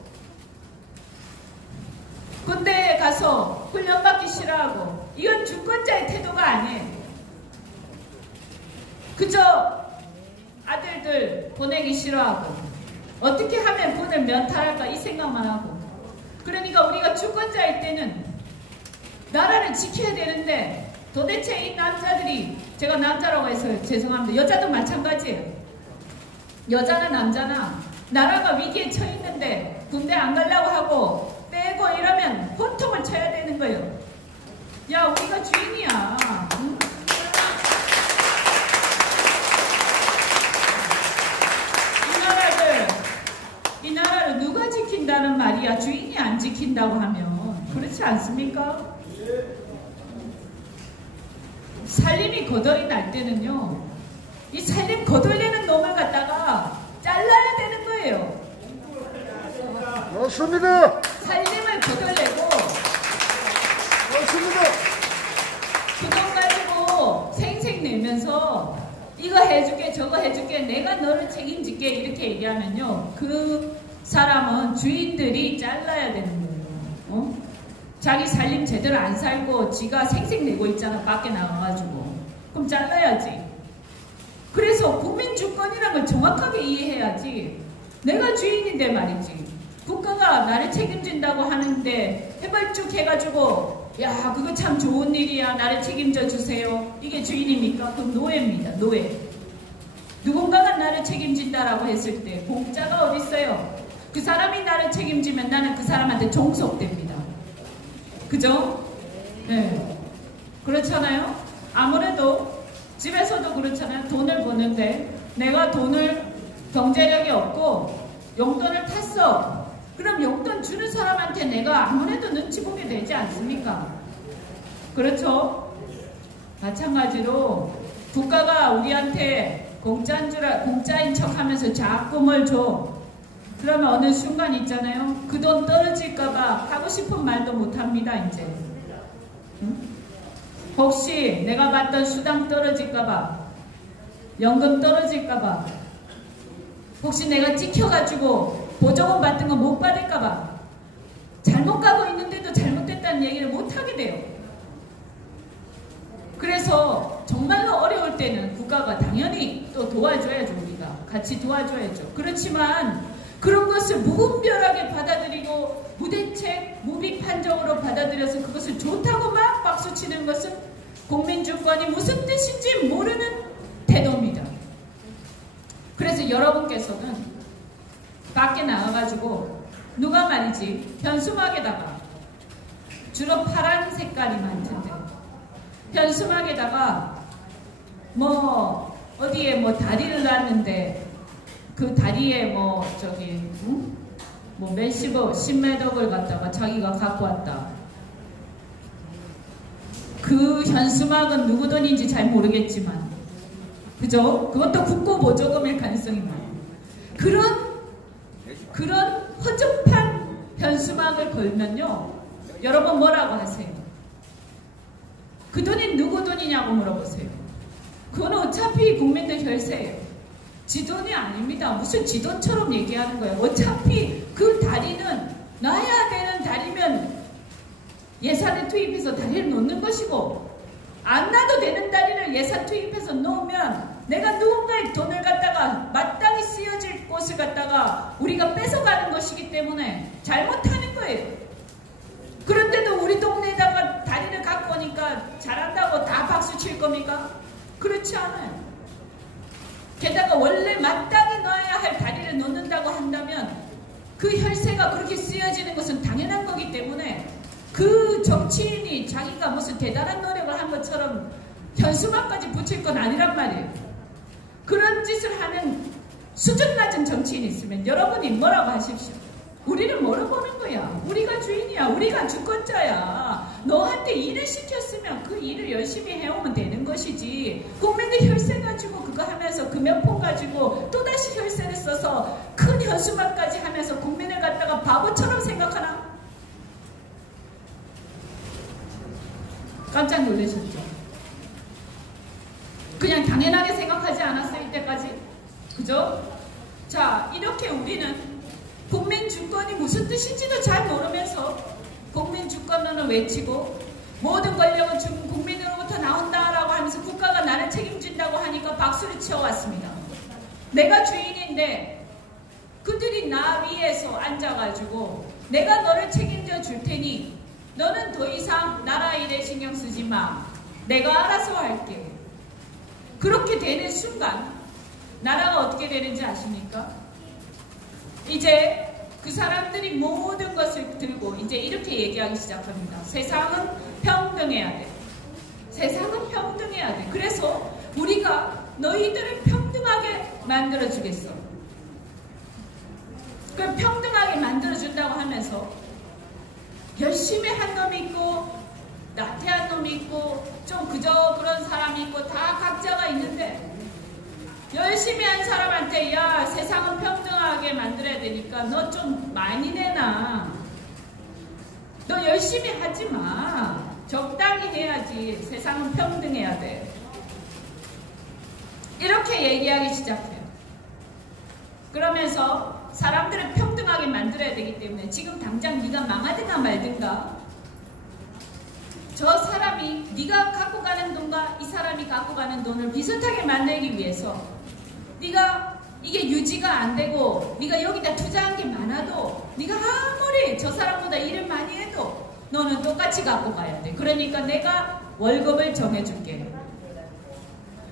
군대에 가서 훈련받기 싫어하고 이건 주권자의 태도가 아니에요. 그저 아들들 보내기 싫어하고 어떻게 하면 군을 면탈할까 이 생각만 하고 그러니까 우리가 주권자일 때는 나라를 지켜야 되는데 도대체 이 남자들이 제가 남자라고 해서 죄송합니다. 여자도 마찬가지예요. 여자나 남자나 나라가 위기에 처했는데 군대 안 가려고 하고 빼고 이러면 혼통을 쳐야 되는 거예요. 야 우리가 주인이야. 응? 이 나라를 누가 지킨다는 말이야. 주인이 안 지킨다고 하면 그렇지 않습니까? 살림이 거덜이 날 때는요 이 살림 거덜내는 놈을 갖다가 잘라야 되는 거예요. 맞습니다. 살림을 거덜내고 맞습니다. 그 돈 가지고 생색 내면서 이거 해줄게 저거 해줄게 내가 너를 책임질게 이렇게 얘기하면요 그 사람은 주인들이 잘라야 되는 거예요. 어? 자기 살림 제대로 안 살고 지가 생색 내고 있잖아. 밖에 나가가지고 그럼 잘라야지. 그래서 국민주권이라는 걸 정확하게 이해해야지. 내가 주인인데 말이지 국가가 나를 책임진다고 하는데 해발쭉 해가지고 야 그거 참 좋은 일이야 나를 책임져 주세요. 이게 주인입니까? 그럼 노예입니다. 노예. 누군가가 나를 책임진다라고 했을 때 공짜가 어디 있어요? 그 사람이 나를 책임지면 나는 그 사람한테 종속됩니다. 그죠? 네. 그렇잖아요? 아무래도 집에서도 그렇잖아요. 돈을 버는데 내가 돈을 경제력이 없고 용돈을 탔어. 그럼 용돈 주는 사람한테 내가 아무래도 눈치 보게 되지 않습니까? 그렇죠? 마찬가지로 국가가 우리한테 공짜인 척 하면서 자꾸 뭘 줘. 그러면 어느 순간 있잖아요. 그 돈 떨어질까봐 하고 싶은 말도 못합니다. 이제 응? 혹시 내가 받던 수당 떨어질까봐 연금 떨어질까봐 혹시 내가 찍혀가지고 보조금 받은 거 못 받을까봐 잘못 가고 있는데도 잘못됐다는 얘기를 못하게 돼요. 그래서 정말로 어려울 때는 국가가 당연히 또 도와줘야죠. 우리가 같이 도와줘야죠. 그렇지만 그런 것을 무분별하게 받아들이고 무대책, 무비판적으로 받아들여서 그것을 좋다고 막 박수치는 것은 국민주권이 무슨 뜻인지 모르는 태도입니다. 그래서 여러분께서는 밖에 나가가지고 누가 말이지 현수막에다가 주로 파란 색깔이 많던데 현수막에다가 뭐 어디에 뭐 다리를 놨는데 그 다리에 뭐 저기 뭐 몇십억 10매덕을 갖다가 자기가 갖고 왔다. 그 현수막은 누구 돈인지 잘 모르겠지만 그죠? 그것도 국고보조금일 가능성이 많아요. 그런 허접한 현수막을 걸면요 여러분 뭐라고 하세요? 그 돈이 누구 돈이냐고 물어보세요. 그건 어차피 국민들 혈세예요. 지 돈이 아닙니다. 무슨 지 돈처럼 얘기하는 거예요. 어차피 그 다리는 놔야 되는 다리면 예산을 투입해서 다리를 놓는 것이고 안 놔도 되는 다리를 예산 투입해서 놓으면 내가 누군가의 돈을 갖다가 마땅히 쓰여질 곳을 갖다가 우리가 뺏어가는 것이기 때문에 잘못하는 거예요. 그런데도 우리 동네에다가 다리를 갖고 오니까 잘한다고 다 박수 칠 겁니까? 그렇지 않아요. 게다가 원래 마땅히 놔야 할 다리를 놓는다고 한다면 그 혈세가 그렇게 쓰여지는 것은 당연한 거기 때문에 그 정치인이 자기가 무슨 대단한 노력을 한 것처럼 현수막까지 붙일 건 아니란 말이에요. 그런 짓을 하는 수준 낮은 정치인이 있으면 여러분이 뭐라고 하십시오. 우리는 뭐로 보는 거야. 우리가 주인이야. 우리가 주권자야. 너한테 일을 시켰으면 그 일을 열심히 해오면 되는 것이지. 국민들 혈세 가지고 그거 하면서 금연폰 가지고 또다시 혈세를 써서 큰 현수막까지 하면서 국민을 갖다가 바보처럼 생각하나? 깜짝 놀라셨죠? 그냥 당연하게 생각하지 않았어요, 이때까지? 그죠? 자, 이렇게 우리는 국민 주권이 무슨 뜻인지도 잘 모르면서 국민 주권론을 외치고 모든 권력은 국민으로부터 나온다라고 하면서 국가가 나를 책임진다고 하니까 박수를 치워왔습니다. 내가 주인인데 그들이 나 위에서 앉아가지고 내가 너를 책임져 줄 테니 너는 더 이상 나라 일에 신경 쓰지 마. 내가 알아서 할게. 그렇게 되는 순간 나라가 어떻게 되는지 아십니까? 이제 그 사람들이 모든 것을 들고 이제 이렇게 얘기하기 시작합니다. 세상은 평등해야 돼. 세상은 평등해야 돼. 그래서 우리가 너희들을 평등하게 만들어주겠어. 그럼 평등하게 만들어준다고 하면서 열심히 한 놈이 있고 나태한 놈이 있고 좀 그저 그런 사람이 있고 다 각자가 있는데 열심히 한 사람한테 야 세상은 평등하게 만들어야 되니까 너 좀 많이 내놔. 너 열심히 하지 마. 적당히 해야지. 세상은 평등해야 돼. 이렇게 얘기하기 시작해요. 그러면서 사람들을 평등하게 만들어야 되기 때문에 지금 당장 네가 망하든가 말든가 저 사람이 네가 갖고 가는 돈과 이 사람이 갖고 가는 돈을 비슷하게 만들기 위해서 네가 이게 유지가 안 되고 네가 여기다 투자한 게 많아도 네가 아무리 저 사람보다 일을 많이 해도 너는 똑같이 갖고 가야 돼. 그러니까 내가 월급을 정해줄게.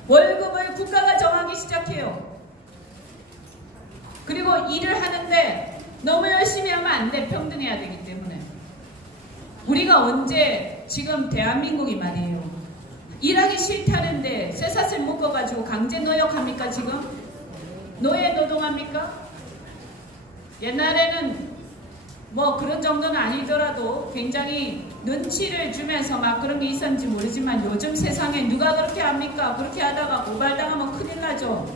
월급을 국가가 정하기 시작해요. 그리고 일을 하는데 너무 열심히 하면 안 돼. 평등해야 되기 때문에. 우리가 언제 지금 대한민국이 말이에요. 일하기 싫다는데 쇠사슬 묶어가지고 강제 노역합니까 지금? 노예 노동합니까? 옛날에는 뭐 그런 정도는 아니더라도 굉장히 눈치를 주면서 막 그런 게 있었는지 모르지만 요즘 세상에 누가 그렇게 합니까? 그렇게 하다가 고발당하면 큰일 나죠.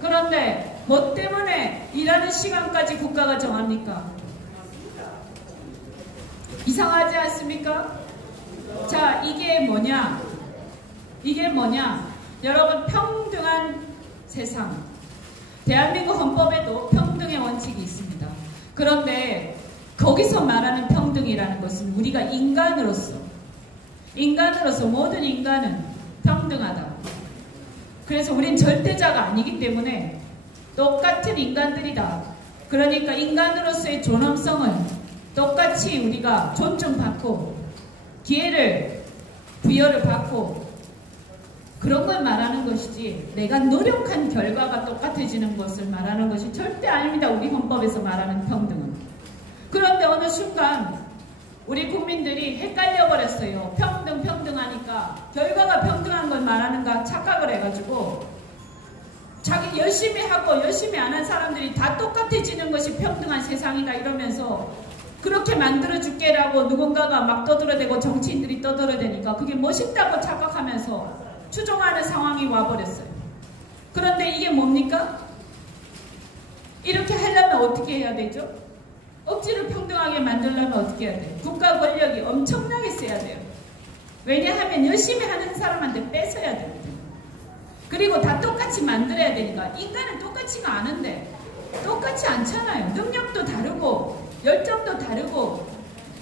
그런데 뭐 때문에 일하는 시간까지 국가가 정합니까? 이상하지 않습니까? 자, 이게 뭐냐? 이게 뭐냐? 여러분, 평등한 세상. 대한민국 헌법에도 평등의 원칙이 있습니다. 그런데 거기서 말하는 평등이라는 것은 우리가 인간으로서 모든 인간은 평등하다. 그래서 우린 절대자가 아니기 때문에 똑같은 인간들이다. 그러니까 인간으로서의 존엄성을 똑같이 우리가 존중받고 기회를 부여를 받고 그런 걸 말하는 것이지 내가 노력한 결과가 똑같아지는 것을 말하는 것이 절대 아닙니다. 우리 헌법에서 말하는 평등은. 그런데 어느 순간 우리 국민들이 헷갈려 버렸어요. 평등하니까 결과가 평등한 걸 말하는가 착각을 해가지고 자기 열심히 하고 열심히 안 한 사람들이 다 똑같아지는 것이 평등한 세상이다 이러면서 그렇게 만들어줄게라고 누군가가 막 떠들어대고 정치인들이 떠들어대니까 그게 멋있다고 착각하면서 추종하는 상황이 와버렸어요. 그런데 이게 뭡니까? 이렇게 하려면 어떻게 해야 되죠? 억지로 평등하게 만들려면 어떻게 해야 돼요? 국가 권력이 엄청나게 세야 돼요. 왜냐하면 열심히 하는 사람한테 뺏어야 됩니다. 그리고 다 똑같이 만들어야 되니까 인간은 똑같지가 않은데 똑같지 않잖아요. 능력도 다르고 열정도 다르고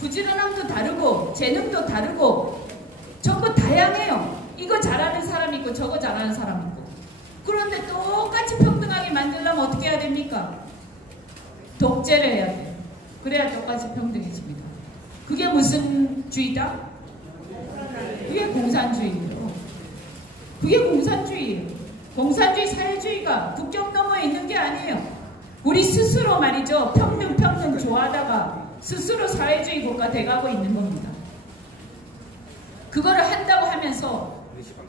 부지런함도 다르고 재능도 다르고 전부 다양해요. 이거 잘하는 사람이 있고 저거 잘하는 사람이 있고. 그런데 똑같이 평등하게 만들려면 어떻게 해야 됩니까? 독재를 해야 돼요. 그래야 똑같이 평등해집니다. 그게 무슨 주의다? 그게 공산주의예요. 그게 공산주의예요. 공산주의 사회주의가 국경 너머에 있는 게 아니에요. 우리 스스로 말이죠. 평등 좋아하다가 스스로 사회주의 국가 돼가고 있는 겁니다. 그거를 한다고 하면서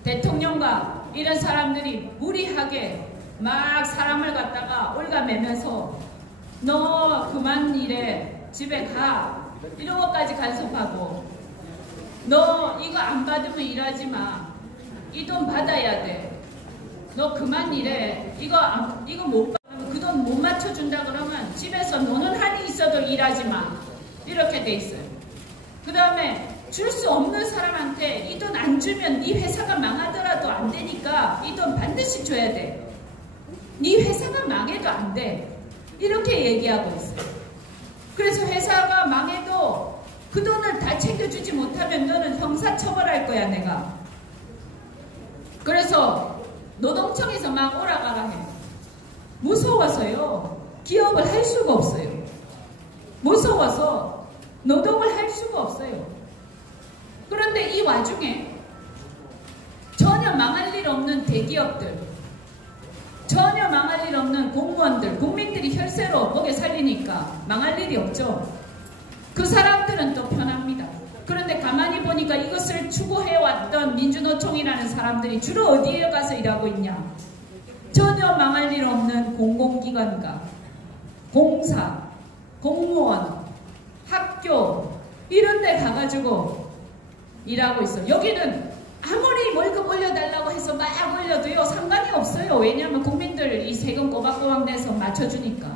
대통령과 이런 사람들이 무리하게 막 사람을 갖다가 올가매면서 너 그만 일해 집에 가 이런 것까지 간섭하고 너 이거 안 받으면 일하지 마 이 돈 받아야 돼 너 그만 일해 이거 못 받으면 그 돈 못 맞춰준다 그러면 집에서 노는 한이 있어도 일하지 마 이렇게 돼 있어요. 그 다음에 줄 수 없는 사람한테 이 돈 안 주면 네 회사가 망하더라도 안 되니까 이 돈 반드시 줘야 돼. 네 회사가 망해도 안 돼. 이렇게 얘기하고 있어요. 그래서 회사가 망해도 그 돈을 다 챙겨주지 못하면 너는 형사처벌할 거야, 내가. 그래서 노동청에서 막 오라가라 해. 무서워서요. 기업을 할 수가 없어요. 무서워서 노동을 할 수가 없어요. 그런데 이 와중에 전혀 망할 일 없는 대기업들, 전혀 망할 일 없는 공무원들, 국민들이 혈세로 먹여 살리니까 망할 일이 없죠. 그 사람들은 또 편합니다. 그런데 가만히 보니까 이것을 추구해왔던 민주노총이라는 사람들이 주로 어디에 가서 일하고 있냐? 전혀 망할 일 없는 공공기관과 공사, 공무원, 학교 이런 데 가가지고 일하고 있어. 여기는 아무리 월급 올려달라고 해서 막 올려도요 상관이 없어요. 왜냐하면 국민들 이 세금 꼬박꼬박 내서 맞춰주니까.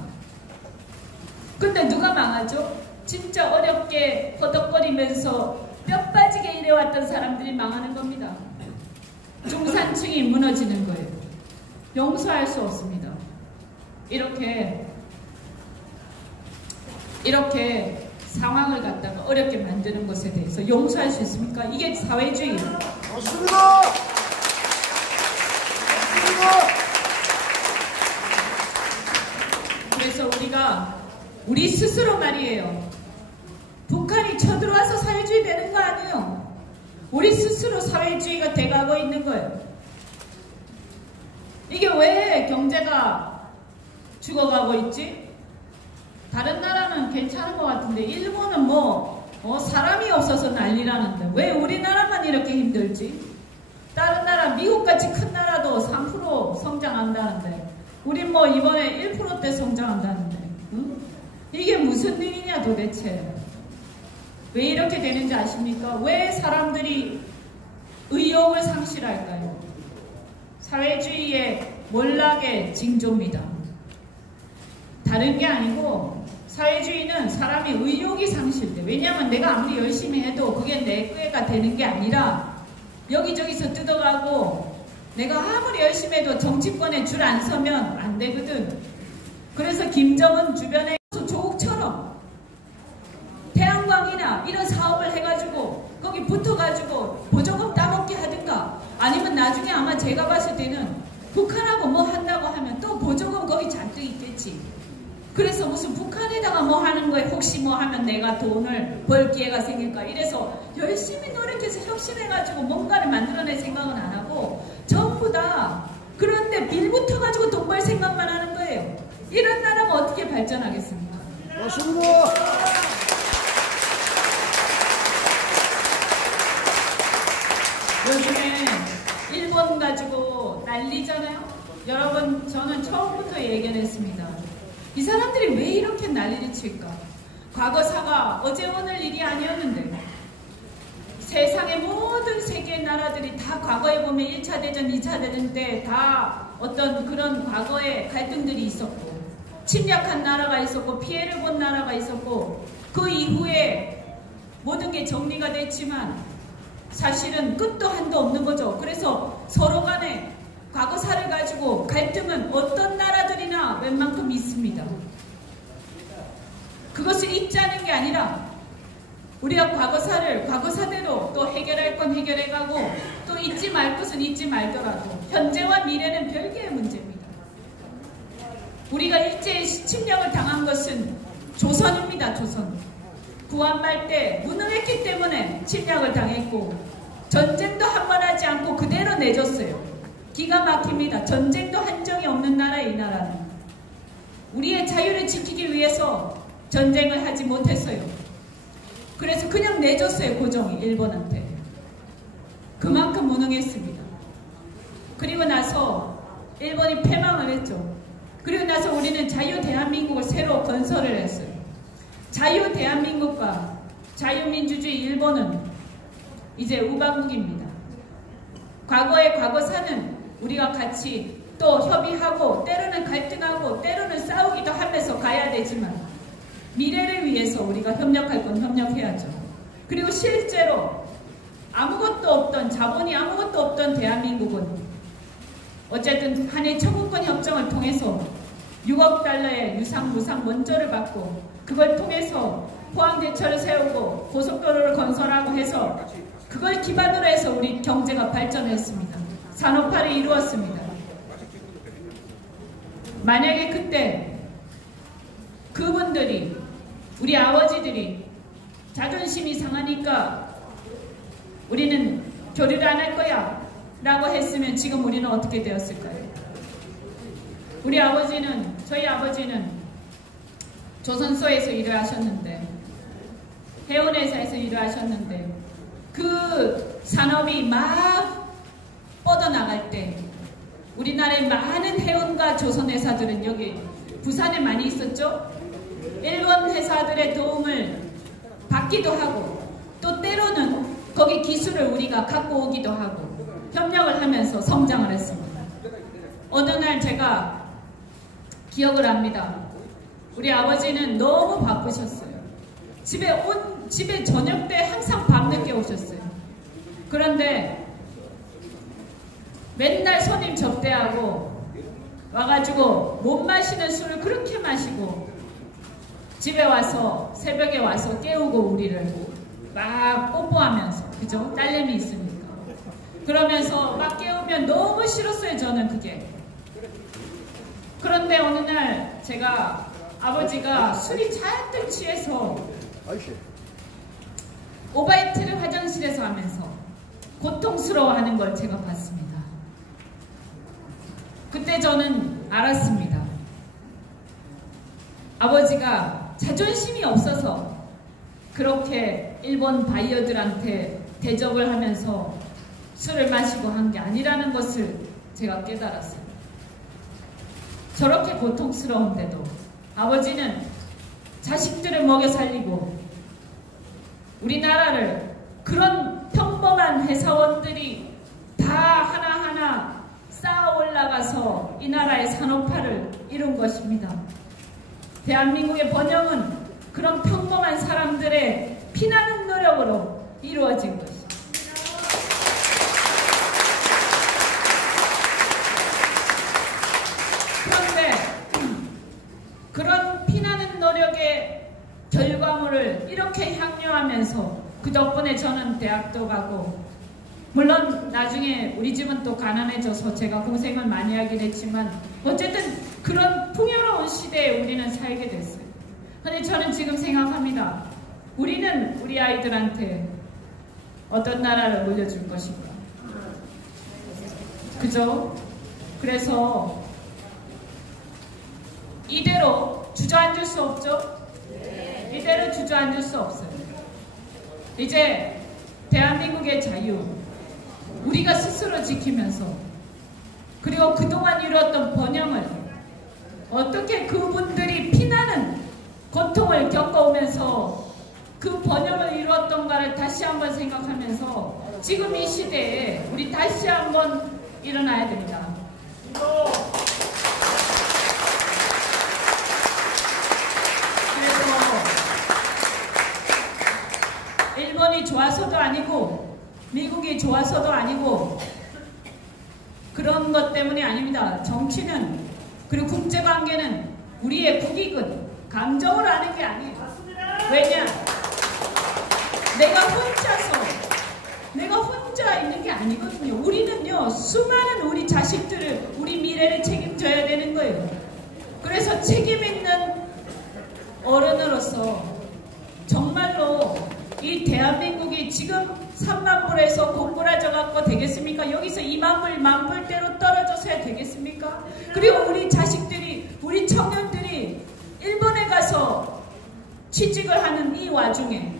근데 누가 망하죠? 진짜 어렵게 허덕거리면서 뼈 빠지게 일해왔던 사람들이 망하는 겁니다. 중산층이 무너지는 거예요. 용서할 수 없습니다. 이렇게 상황을 갖다가 어렵게 만드는 것에 대해서 용서할 수 있습니까? 이게 사회주의예요. 맞습니다. 그래서 우리 스스로 말이에요. 북한이 쳐들어와서 사회주의 되는 거 아니에요. 우리 스스로 사회주의가 돼가고 있는 거예요. 이게 왜 경제가 죽어가고 있지? 다른 나라는 괜찮은 것 같은데 일본은 사람이 없어서 난리라는데 왜 우리나라만 이렇게 힘들지? 다른 나라 미국같이 큰 나라도 3% 성장한다는데 우린 이번에 1%대 성장한다는데 응? 이게 무슨 일이냐 도대체. 왜 이렇게 되는지 아십니까? 왜 사람들이 의욕을 상실할까요? 사회주의의 몰락의 징조입니다. 다른 게 아니고 사회주의는 사람이 의욕이 상실돼. 왜냐하면 내가 아무리 열심히 해도 그게 내 꾀가 되는 게 아니라 여기저기서 뜯어가고 내가 아무리 열심히 해도 정치권에 줄 안 서면 안 되거든. 그래서 김정은 주변에 조국처럼 태양광이나 이런 사업을 해가지고 거기 붙어가지고 보조금 따먹게 하든가 아니면 나중에 아마 제가 봤을 때는 북한하고 뭐 한다고 하면 또 보조금 거기 잔뜩 있겠지. 그래서 무슨 북한에다가 뭐 하는 거에 혹시 뭐 하면 내가 돈을 벌 기회가 생길까 이래서 열심히 노력해서 혁신해가지고 뭔가를 만들어낼 생각은 안 하고 전부 다 그런데 빌붙어가지고 돈 벌 생각만 하는 거예요. 이런 나라가 어떻게 발전하겠습니까? 맞습니다. 요즘에 일본 가지고 난리잖아요. 여러분 저는 처음부터 얘기했습니다. 이 사람들이 왜 이렇게 난리를 칠까? 과거사가 어제 오늘 일이 아니었는데 세상의 모든 세계의 나라들이 다 과거에 보면 1차 대전, 2차 대전 때 다 어떤 그런 과거의 갈등들이 있었고 침략한 나라가 있었고 피해를 본 나라가 있었고 그 이후에 모든 게 정리가 됐지만 사실은 끝도 한도 없는 거죠. 그래서 서로 간에 과거사를 가지고 갈등은 어떤 나라들이나 웬만큼 있습니다. 그것을 잊자는 게 아니라 우리가 과거사를 과거사대로 또 해결할 건 해결해가고 또 잊지 말 것은 잊지 말더라도 현재와 미래는 별개의 문제입니다. 우리가 일제히 침략을 당한 것은 조선입니다. 조선. 구한말 때 무능했기 때문에 침략을 당했고 전쟁도 한 번 하지 않고 그대로 내줬어요. 기가 막힙니다. 전쟁도 한정이 없는 나라에 이 나라는. 우리의 자유를 지키기 위해서 전쟁을 하지 못했어요. 그래서 그냥 내줬어요. 고종이 일본한테. 그만큼 무능했습니다. 그리고 나서 일본이 패망을 했죠. 그리고 나서 우리는 자유 대한민국을 새로 건설을 했어요. 자유 대한민국과 자유민주주의 일본은 이제 우방국입니다. 과거의 과거사는 우리가 같이 또 협의하고 때로는 갈등하고 때로는 싸우기도 하면서 가야 되지만 미래를 위해서 우리가 협력할 건 협력해야죠. 그리고 실제로 아무것도 없던, 자본이 아무것도 없던 대한민국은 어쨌든 한일 청구권 협정을 통해서 6억 달러의 유상무상 원조를 받고 그걸 통해서 포항대철을 세우고 고속도로를 건설하고 해서 그걸 기반으로 해서 우리 경제가 발전했습니다. 산업화를 이루었습니다. 만약에 그때 그분들이, 우리 아버지들이 자존심이 상하니까 우리는 교류를 안 할 거야 라고 했으면 지금 우리는 어떻게 되었을까요? 우리 아버지는, 저희 아버지는 조선소에서 일을 하셨는데, 해운회사에서 일을 하셨는데, 그 산업이 막 뻗어나갈 때 우리나라의 많은 해운과 조선회사들은 여기 부산에 많이 있었죠? 일본 회사들의 도움을 받기도 하고 또 때로는 거기 기술을 우리가 갖고 오기도 하고 협력을 하면서 성장을 했습니다. 어느 날 제가 기억을 합니다. 우리 아버지는 너무 바쁘셨어요. 집에 저녁 때 항상 밤늦게 오셨어요. 그런데 맨날 손님 접대하고 와가지고 못 마시는 술을 그렇게 마시고 집에 와서 새벽에 와서 깨우고 우리를 막 뽀뽀하면서, 그죠? 딸내미 있으니까. 그러면서 막 깨우면 너무 싫었어요, 저는 그게. 그런데 어느 날 제가 아버지가 술이 잔뜩 취해서 오바이트를 화장실에서 하면서 고통스러워하는 걸 제가 봤습니다. 그때 저는 알았습니다. 아버지가 자존심이 없어서 그렇게 일본 바이어들한테 대접을 하면서 술을 마시고 한 게 아니라는 것을 제가 깨달았어요. 저렇게 고통스러운데도 아버지는 자식들을 먹여 살리고 우리나라를 그런 평범한 회사원들이 다 하나하나 쌓아 올라가서 이 나라의 산업화를 이룬 것입니다. 대한민국의 번영은 그런 평범한 사람들의 피나는 노력으로 이루어진 것입니다. 그런데 그런 피나는 노력의 결과물을 이렇게 향유하면서 그 덕분에 저는 대학도 가고, 물론 나중에 우리 집은 또 가난해져서 제가 고생을 많이 하긴 했지만 어쨌든 그런 풍요로운 시대에 우리는 살게 됐어요. 근데 저는 지금 생각합니다. 우리는 우리 아이들한테 어떤 나라를 물려줄 것인가? 그죠? 그래서 이대로 주저앉을 수 없죠? 이대로 주저앉을 수 없어요. 이제 대한민국의 자유, 우리가 스스로 지키면서, 그리고 그동안 이루었던 번영을 어떻게 그분들이 피나는 고통을 겪어오면서 그 번영을 이루었던가를 다시 한번 생각하면서 지금 이 시대에 우리 다시 한번 일어나야 됩니다. 그래서 일본이 좋아서도 아니고 미국이 좋아서도 아니고 그런 것 때문이 아닙니다. 정치는, 그리고 국제관계는 우리의 국익은 감정을 아는 게 아니에요. 왜냐? 내가 혼자 있는 게 아니거든요. 우리는요, 수많은 우리 자식들을, 우리 미래를 책임져야 되는 거예요. 그래서 책임 있는 어른으로서 정말로 이 대한민국이 지금 3만 불에서 고꾸라져 갖고 되겠습니까? 여기서 2만 불, 1만 불대로 떨어져서야 되겠습니까? 그리고 우리 자식들이, 우리 청년들이 일본에 가서 취직을 하는 이 와중에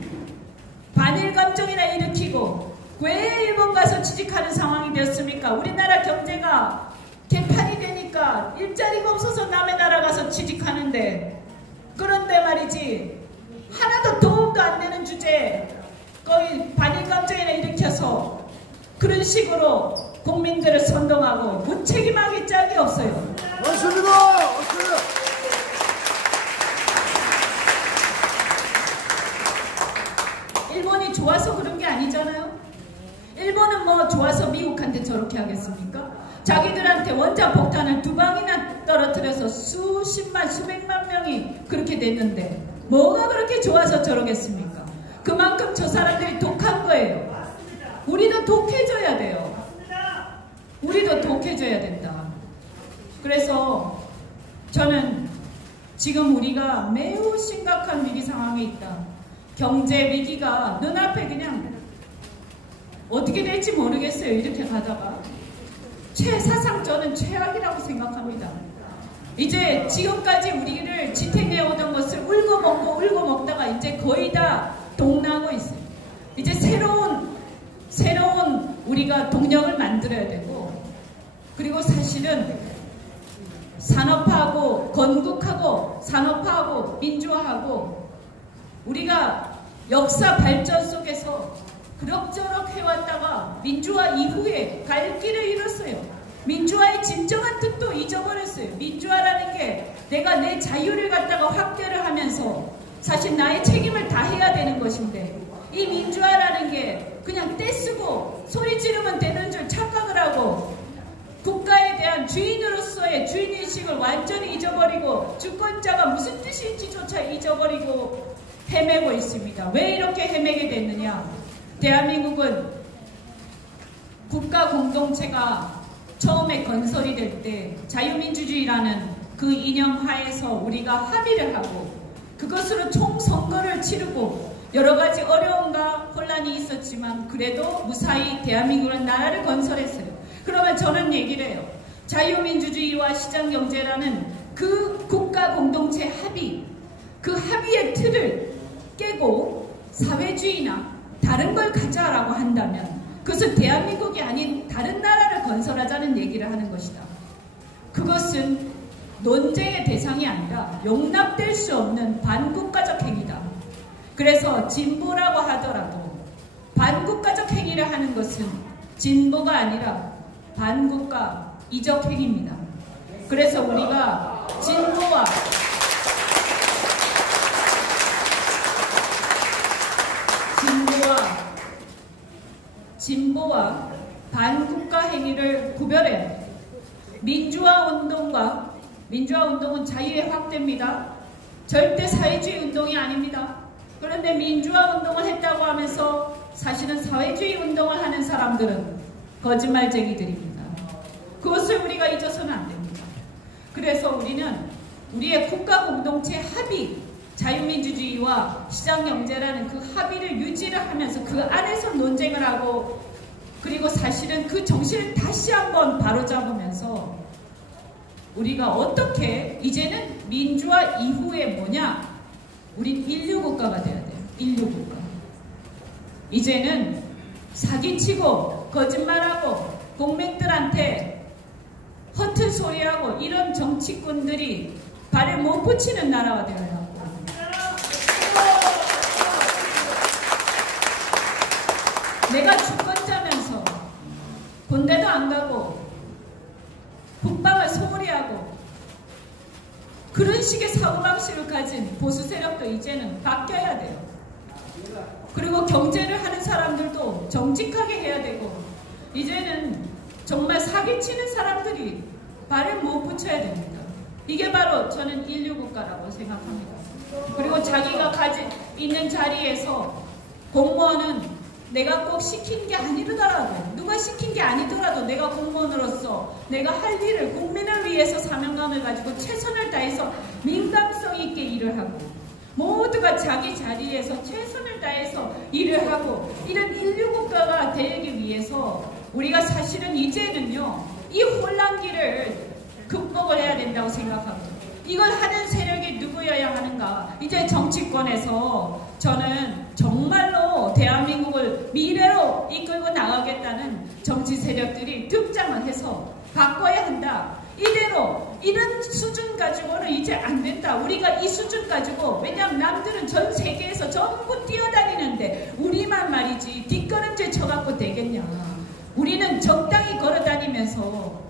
반일 감정이나 일으키고 왜 일본 가서 취직하는 상황이 되었습니까? 우리나라 경제가 개판이 되니까 일자리가 없어서 남의 나라 가서 취직하는데, 그런데 말이지 하나도 도움도 안 되는 주제에 거의 반일 감정이나 일으켜서 그런 식으로 국민들을 선동하고 무책임하기 짝이 없어요. 맞습니다. 맞습니다. 일본이 저렇게 하겠습니까? 자기들한테 원자폭탄을 2방이나 떨어뜨려서 수십만, 수백만 명이 그렇게 됐는데 뭐가 그렇게 좋아서 저러겠습니까? 그만큼 저 사람들이 독한 거예요. 우리도 독해져야 돼요. 우리도 독해져야 된다. 그래서 저는 지금 우리가 매우 심각한 위기 상황에 있다. 경제 위기가 눈앞에 그냥 어떻게 될지 모르겠어요. 이렇게 가다가 사상 저는 최악이라고 생각합니다. 이제 지금까지 우리를 지탱해 오던 것을 울고 먹다가 이제 거의 다 동나고 있어요. 이제 새로운 우리가 동력을 만들어야 되고, 그리고 사실은 산업화하고 건국하고 산업화하고 민주화하고 우리가 역사 발전 속에서 그럭저럭 해왔다가 민주화 이후에 갈 길을 잃었어요. 민주화의 진정한 뜻도 잊어버렸어요. 민주화라는 게 내가 내 자유를 갖다가 확대를 하면서 사실 나의 책임을 다해야 되는 것인데, 이 민주화라는 게 그냥 떼쓰고 소리 지르면 되는 줄 착각을 하고 국가에 대한 주인으로서의 주인의식을 완전히 잊어버리고 주권자가 무슨 뜻인지조차 잊어버리고 헤매고 있습니다. 왜 이렇게 헤매게 됐느냐? 대한민국은 국가 공동체가 처음에 건설이 될 때 자유민주주의라는 그 이념 하에서 우리가 합의를 하고 그것으로 총선거를 치르고 여러 가지 어려움과 혼란이 있었지만 그래도 무사히 대한민국은 나라를 건설했어요. 그러면 저는 얘기를 해요. 자유민주주의와 시장경제라는 그 국가 공동체 합의, 그 합의의 틀을 깨고 사회주의나 다른 걸 가자라고 한다면 그것은 대한민국이 아닌 다른 나라를 건설하자는 얘기를 하는 것이다. 그것은 논쟁의 대상이 아니라 용납될 수 없는 반국가적 행위다. 그래서 진보라고 하더라도 반국가적 행위를 하는 것은 진보가 아니라 반국가 이적 행위입니다. 그래서 우리가 진보와 반국가 행위를 구별해야 돼요. 민주화 운동은 자유의 확대입니다. 절대 사회주의 운동이 아닙니다. 그런데 민주화 운동을 했다고 하면서 사실은 사회주의 운동을 하는 사람들은 거짓말쟁이들입니다. 그것을 우리가 잊어서는 안 됩니다. 그래서 우리는 우리의 국가 공동체 합의, 자유민주주의와 시장경제라는 그 합의를 유지를 하면서 그 안에서 논쟁을 하고, 그리고 사실은 그 정신을 다시 한번 바로잡으면서 우리가 어떻게 이제는 민주화 이후에 뭐냐? 우린 인류국가가 돼야 돼요. 인류국가. 이제는 사기치고 거짓말하고 국민들한테 허튼 소리하고 이런 정치꾼들이 발을 못 붙이는 나라가 되어야 하고, 내가 주권자면서 군대도 안 가고 북방을 소홀히 하고 그런 식의 사고방식을 가진 보수 세력도 이제는 바뀌어야 돼요. 그리고 경제를 하는 사람들도 정직하게 해야 되고, 이제는 정말 사기치는 사람들이 발을 못 붙여야 됩니다. 이게 바로 저는 인류국가라고 생각합니다. 그리고 자기가 가진 있는 자리에서 공무원은 내가 꼭 시킨 게 아니더라도, 누가 시킨 게 아니더라도 내가 공무원으로서 내가 할 일을 국민을 위해서 사명감을 가지고 최선을 다해서 민감성 있게 일을 하고, 모두가 자기 자리에서 최선을 다해서 일을 하고, 이런 인류국가가 되기 위해서 우리가 사실은 이제는요, 이 혼란기를 극복을 해야 된다고 생각합니다. 이걸 하는 세력이 누구여야 하는가? 이제 정치권에서 저는 정말로 대한민국을 미래로 이끌고 나가겠다는 정치 세력들이 등장을 해서 바꿔야 한다. 이대로 이런 수준 가지고는 이제 안 된다. 우리가 이 수준 가지고, 왜냐하면 남들은 전 세계에서 전부 뛰어다니는데 우리만 말이지 뒷걸음질 쳐갖고 되겠냐. 우리는 적당히 걸어다니면서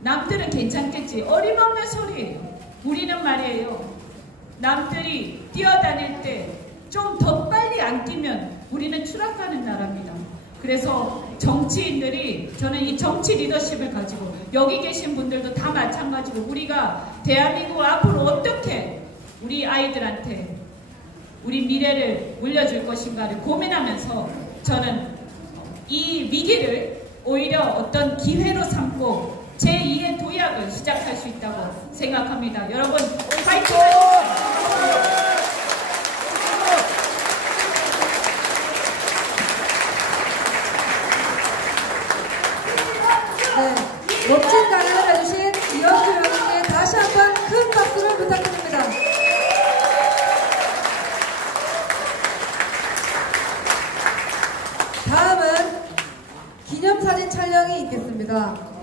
남들은 괜찮겠지. 어림없는 소리예요. 우리는 말이에요, 남들이 뛰어다닐 때 좀 더 빨리 안 뛰면 우리는 추락하는 나라입니다. 그래서 정치인들이 저는 이 정치 리더십을 가지고 여기 계신 분들도 다 마찬가지고 우리가 대한민국 앞으로 어떻게 우리 아이들한테 우리 미래를 물려줄 것인가를 고민하면서 저는 이 위기를 오히려 어떤 기회로 삼고 제2의 도약을 시작할 수 있다고 생각합니다. 여러분 파이팅 하십시오. 네, 멋진 강연을 해주신 이현주 의원님께 다시 한번 큰 박수를 부탁드립니다. 다음은 기념사진 촬영이 있겠습니다.